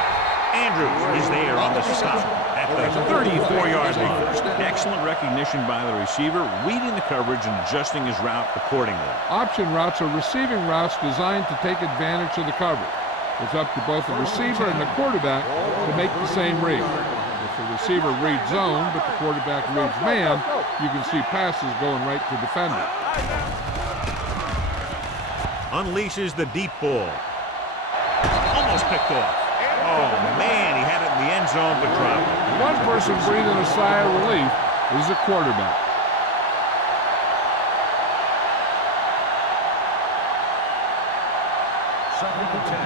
Andrews is there on the stop at the 34-yard line. Excellent recognition by the receiver, reading the coverage and adjusting his route accordingly. Option routes are receiving routes designed to take advantage of the coverage. It's up to both the receiver and the quarterback to make the same read. If the receiver reads zone, but the quarterback reads man, you can see passes going right to defender. Unleashes the deep ball. Almost picked off. Oh, man, he had it in the end zone, but dropped it. One person breathing a sigh of relief is the quarterback. Second and 10.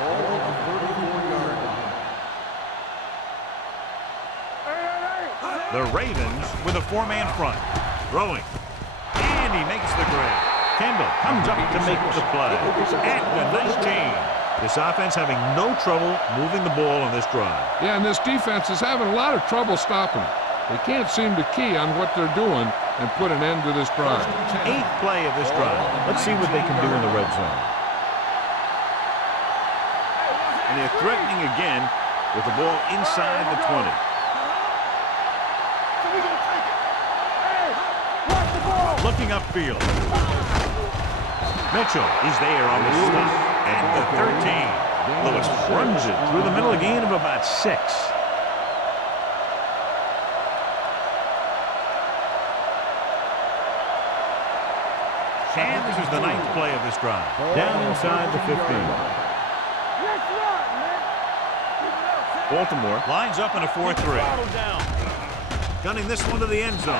Ball on the 34-yard line. The Ravens with a 4-man front. Throwing. And he makes the grab. Kendall comes up to make the play at the 19. This offense having no trouble moving the ball on this drive. Yeah, and this defense is having a lot of trouble stopping it. They can't seem to key on what they're doing and put an end to this drive. 8th play of this drive. Let's see what they can do in the red zone. And they're threatening again with the ball inside the 20. Looking upfield. Mitchell is there on the stop at the 13. Lewis runs it through the middle, a gain of about 6. And this is the 9th play of this drive. Down inside the 15. Baltimore lines up in a 4-3. Gunning this one to the end zone.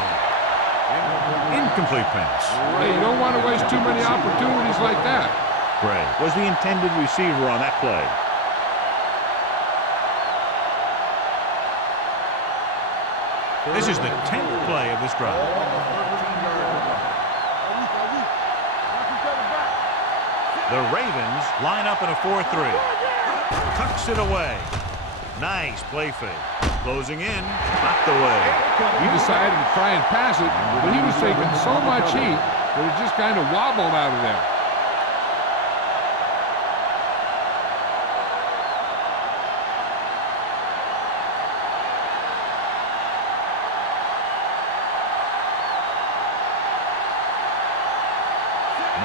Incomplete pass. Hey, you don't want to waste too many opportunities like that. Gray was the intended receiver on that play. This is the 10th play of this drive. The Ravens line up in a 4-3. Tucks it away. Nice play fake. Closing in, knocked away. He decided to try and pass it, but he was taking so much heat that it just kind of wobbled out of there.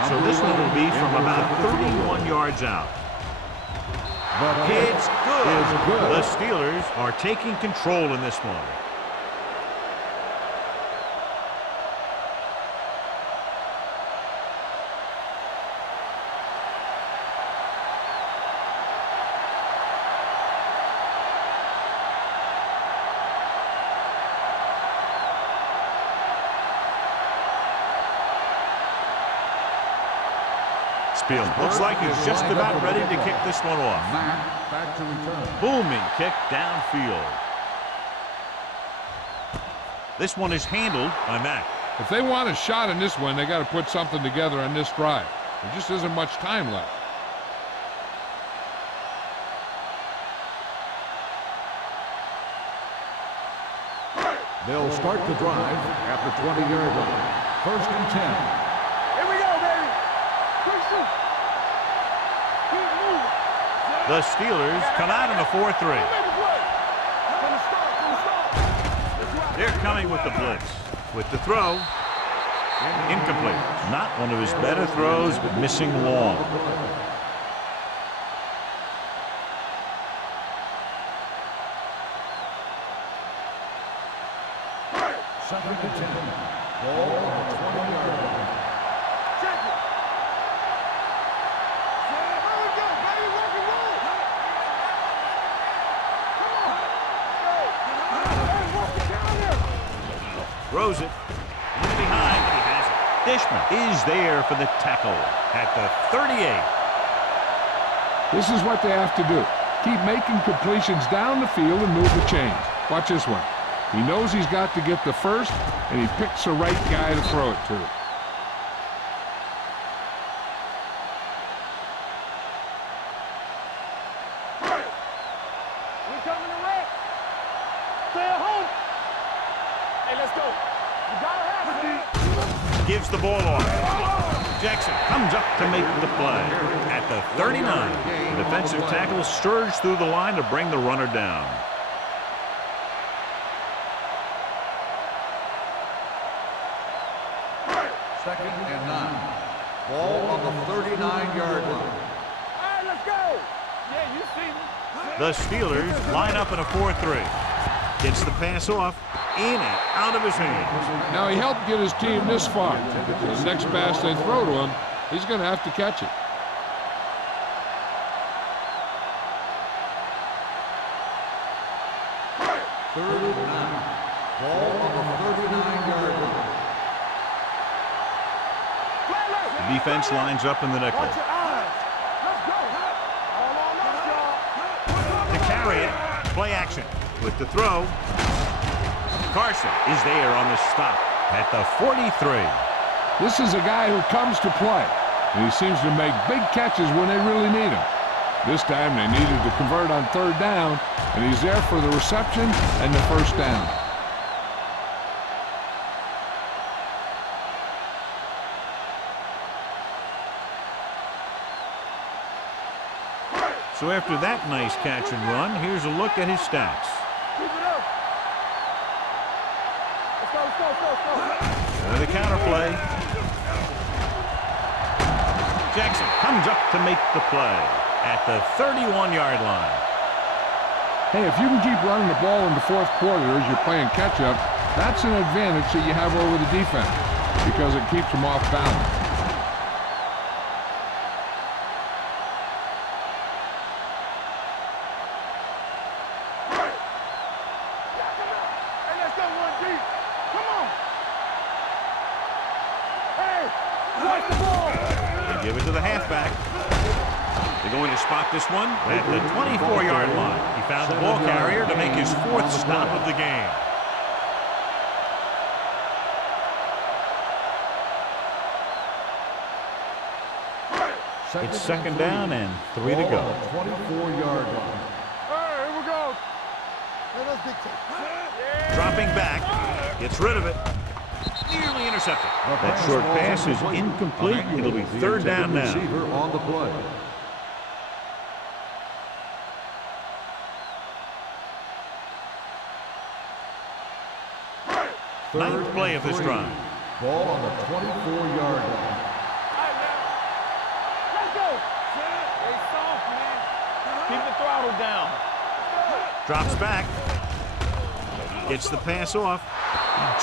So this one will be from about 31 yards out. It's good. The Steelers are taking control in this one. field. Looks like he's just about ready to kick this one off. Matt back to return. Booming kick downfield. This one is handled by Mack. If they want a shot in this one, they got to put something together on this drive. There just isn't much time left. They'll start the drive at the 20-yard line. 1st and 10. Here we go, baby. Quick shoot. Keep moving. The Steelers come out in a 4-3. Make a play. From the start. They're coming with the blitz. With the throw, incomplete. Not one of his better throws, but missing long. Second and 10. Ball on the 20-yard line. Check it. Here we go, baby. Rock and roll. Come on. Hey, walk it down there. Throws it. In behind, but he has it. Dishman is there for the tackle at the 38. This is what they have to do. Keep making completions down the field and move the chains. Watch this one. He knows he's got to get the first, and he picks the right guy to throw it to. We coming to wreck. Stay at home. Hey, let's go. You gotta have it. Gives the ball off. Jackson comes up to make the play at the 39. The defensive tackle surged through the line to bring the runner down. Second and 9. Ball on the 39-yard line. All right, let's go. Yeah, you see me. The Steelers line up in a 4-3. Gets the pass off, in and out of his hands. Now, he helped get his team this far. So the next pass they throw to him, he's going to have to catch it. Third and 9. Ball on the 39-yard line. The defense lines up in the nickel. Watch your eyes. Let's go. All on us, y'all. To carry it, play action. With the throw, Carson is there on the stop at the 43. This is a guy who comes to play, and he seems to make big catches when they really need him. This time they needed to convert on 3rd down, and he's there for the reception and the 1st down. So after that nice catch and run, here's a look at his stats. Keep it up. Let's go. With a counter play. Jackson comes up to make the play at the 31-yard line. Hey, if you can keep running the ball in the 4th quarter as you're playing catch-up, that's an advantage that you have over the defense because it keeps them off balance. Hey, let's go one deep. Come on. Hey, watch the ball. They give it to the halfback. They're going to spot this one at the 24-yard line. He found the ball carrier to make his 4th stop of the game. It's 2nd down and 3 to go. 24-yard line. Hey, here we go. Let us dictate. Dropping back, gets rid of it. Nearly intercepted. That short pass is incomplete. It'll be 3rd down now. Receiver on the play. 9th play of this drive. Ball on the 24-yard line. Let's go. Stay soft, man. Keep the throttle down. Drops back. Gets the pass off.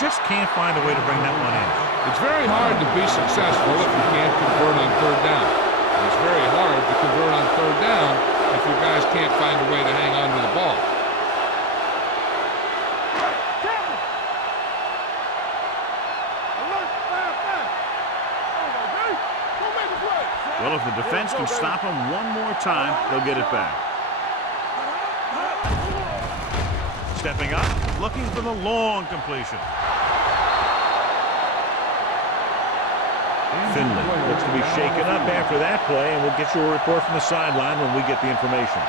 Just can't find a way to bring that one in. It's very hard to be successful if you can't convert on 3rd down. It's very hard to convert on 3rd down if you guys can't find a way to hang on to the ball. Well, if the the defense can stop him one more time, they'll get it back. Stepping up, looking for the long completion. Finley looks to be shaken up after that play, and we'll get you a report from the sideline when we get the information.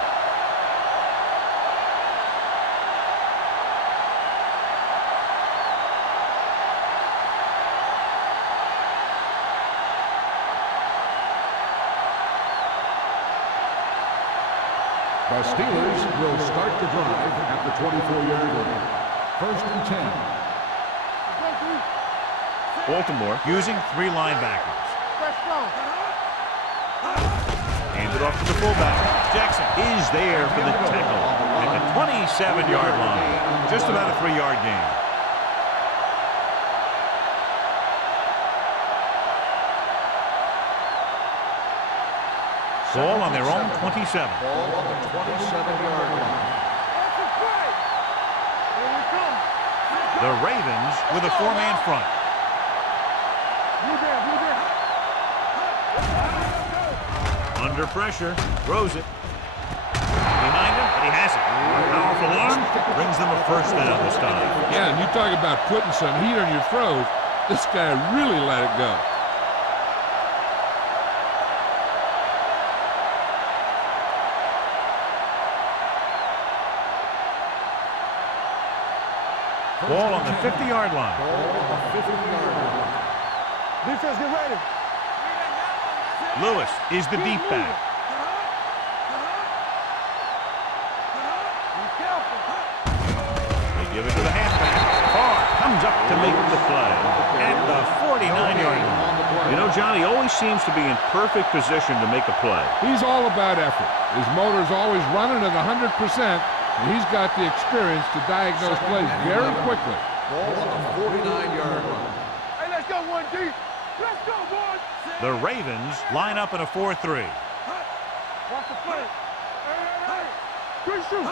The Steelers will start the drive at the 24-yard line. 1st and 10. Baltimore using 3 linebackers. Hands it off to the fullback. Jackson is there for the tackle at the 27-yard line. Just about a 3-yard gain. Ball on their own 27. Ball on the 27-yard line. The Ravens with a 4-man front. Under pressure, throws it. Behind him, but he has it. A powerful arm brings them a 1st down this time. Yeah, and you talk about putting some heat on your throws. This guy really let it go. Ball on the 50-yard line. Ball on the 50-yard line. Defense, get ready. Lewis is the deep back. They give it to the halfback. Carr comes up to make the play at the 49-yard line. You know, John, he always seems to be in perfect position to make a play. He's all about effort. His motor's always running at 100%, and he's got the experience to diagnose plays very quickly. Ball on the 49-yard line. Hey, let's go, 1D. Let's go, boys. The Ravens line up in a 4-3. Watch the play. Hey. Good shoot.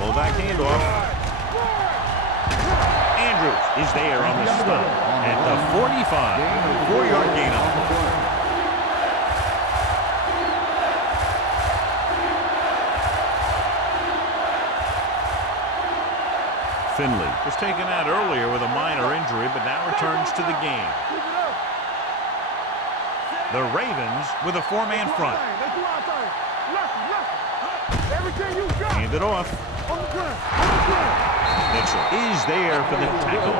Fullback handoff. Andrews is there on the stop at the 45. 4-yard gain on the play. Finley was taken out earlier with a minor injury, but now returns to the game. The Ravens with a 4-man front. Hand it off. Mitchell is there for the tackle.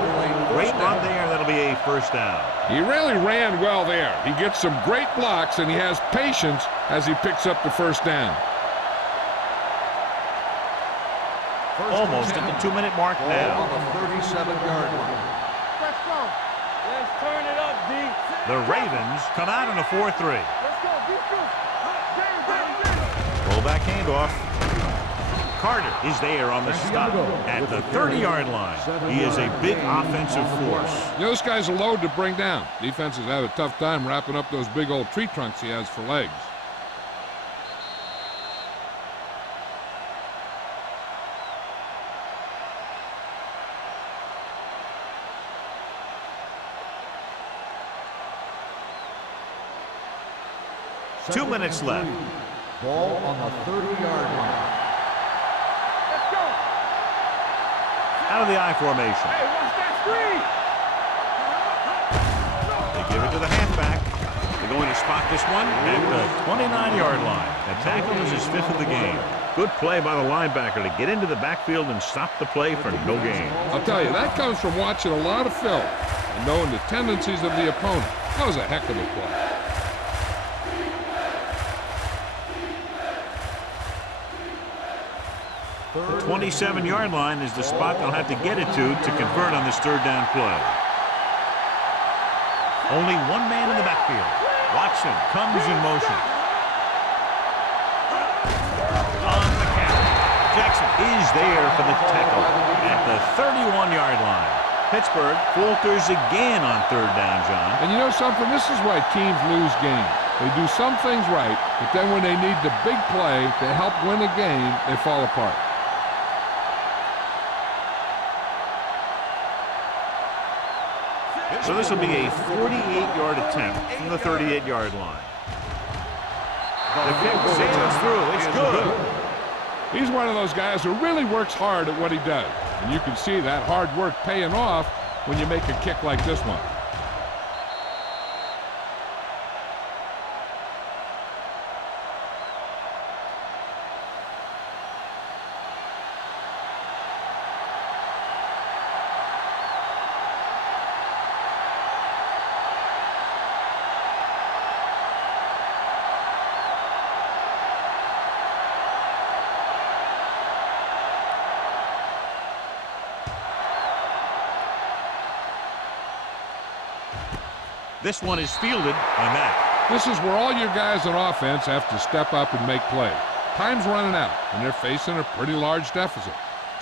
Great run there. That'll be a 1st down. He really ran well there. He gets some great blocks, and he has patience as he picks up the 1st down. Almost at the 2-minute mark now. Ball on the 37-yard line. Let's turn it up, D. The Ravens come out in a 4-3. Let's go, defense. Fullback handoff. Carter is there on the stop at the 30-yard line. He is a big offensive force. Those guys are load to bring down. Defenses have a tough time wrapping up those big old tree trunks he has for legs. Two minutes left. Ball on the 30-yard line. Let's go. Out of the I formation. Hey, watch that screen. They give it to the halfback. They're going to spot this one at the 29-yard line. The tackle is his 5th of the game. Good play by the linebacker to get into the backfield and stop the play for no gain. I'll tell you, that comes from watching a lot of film and knowing the tendencies of the opponent. That was a heck of a play. The 27-yard line is the spot they'll have to get it to convert on this 3rd down play. Only one man in the backfield. Watson comes in motion. On the count. Jackson is there for the tackle at the 31-yard line. Pittsburgh falters again on 3rd down, John. And you know something? This is why teams lose games. They do some things right, but then when they need the big play to help win a game, they fall apart. So this will be a 48-yard attempt from the 38-yard line. The kick sails through. It's good. He's one of those guys who really works hard at what he does. And you can see that hard work paying off when you make a kick like this one. This one is fielded by Matt. This is where all your guys on offense have to step up and make plays. Time's running out, and they're facing a pretty large deficit.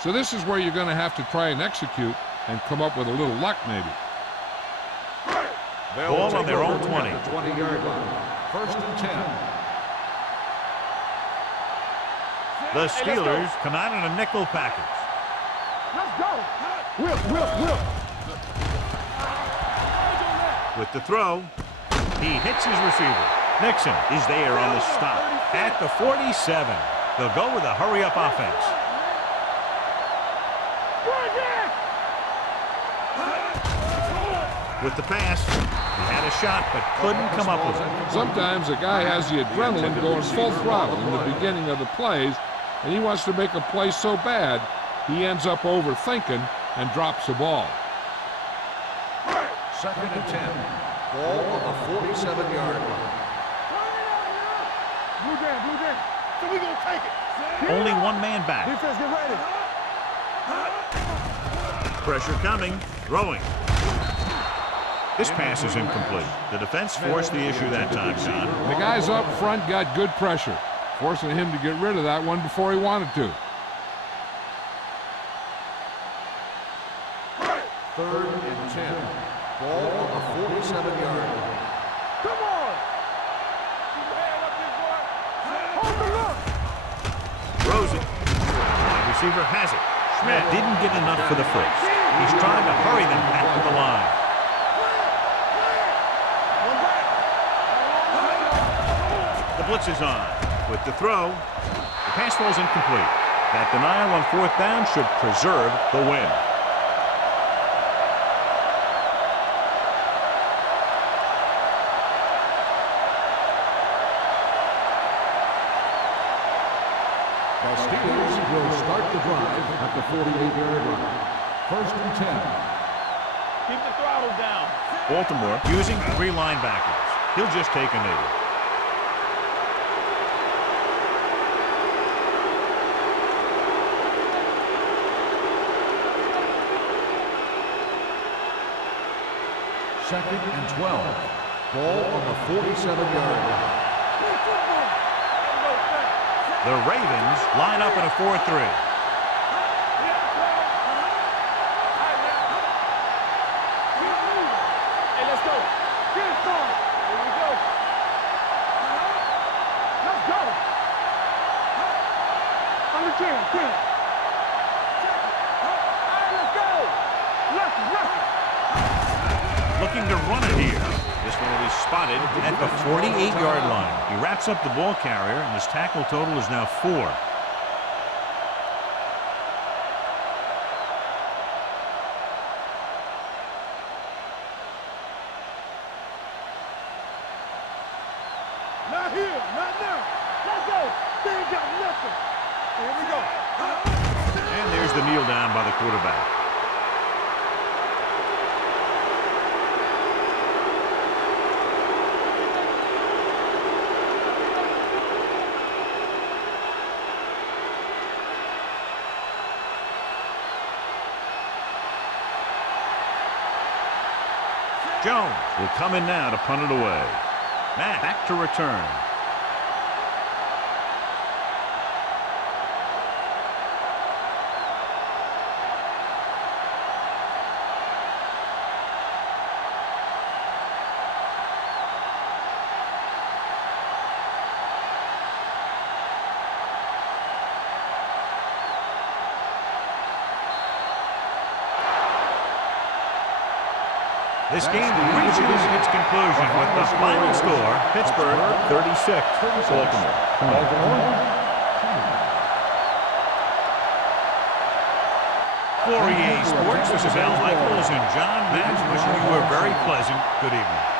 So this is where you're going to have to try and execute and come up with a little luck, maybe. Ball on their own 20. 20-yard line. First and 10. The Steelers come out in a nickel package. Let's go. Whip. With the throw, he hits his receiver. Nixon is there on the stop at the 47. They'll go with a hurry-up offense. With the pass, he had a shot but couldn't come up with it. Sometimes a guy has the adrenaline going full throttle in the beginning of the plays, and he wants to make a play so bad, he ends up overthinking and drops the ball. Second and 10. Ball on the 47-yard line. Blue jam. So we gonna take it. Only one man back. Defense, get ready. Pressure coming, throwing. This pass is incomplete. The defense forced the issue that time, John. The guys up front got good pressure, forcing him to get rid of that one before he wanted to. Third and 10. Ball on the 47-yard line. Come on. Keep your hand up, big boy. Hold the look. Throws it. The receiver has it. Schmidt didn't get enough for the first. He's trying to hurry them back to the line. The blitz is on. With the throw, the pass falls incomplete. That denial on fourth down should preserve the win. The Steelers will start the drive at the 48-yard line. First and 10. Keep the throttle down. Baltimore using three linebackers. He'll just take a knee. Second and 12. Ball on the 47-yard line. The Ravens line up in a 4-3. Hey, let's go. Get it started. Here we go. Let's go. On the jam. All right, let's go. Left. Looking to run it here. This one will be spotted at the 48-yard line. He wraps up the ball carrier, and his tackle total is now 4. Not here. Not now. Let's go. They ain't got nothing. Here we go. And there's the kneel down by the quarterback. Jones will come in now to punt it away. Matt back to return. This game reaches its conclusion with the final score, Pittsburgh 36, Baltimore. For EA Sports, this is Al Michaels and John Madge wishing you a very pleasant good evening.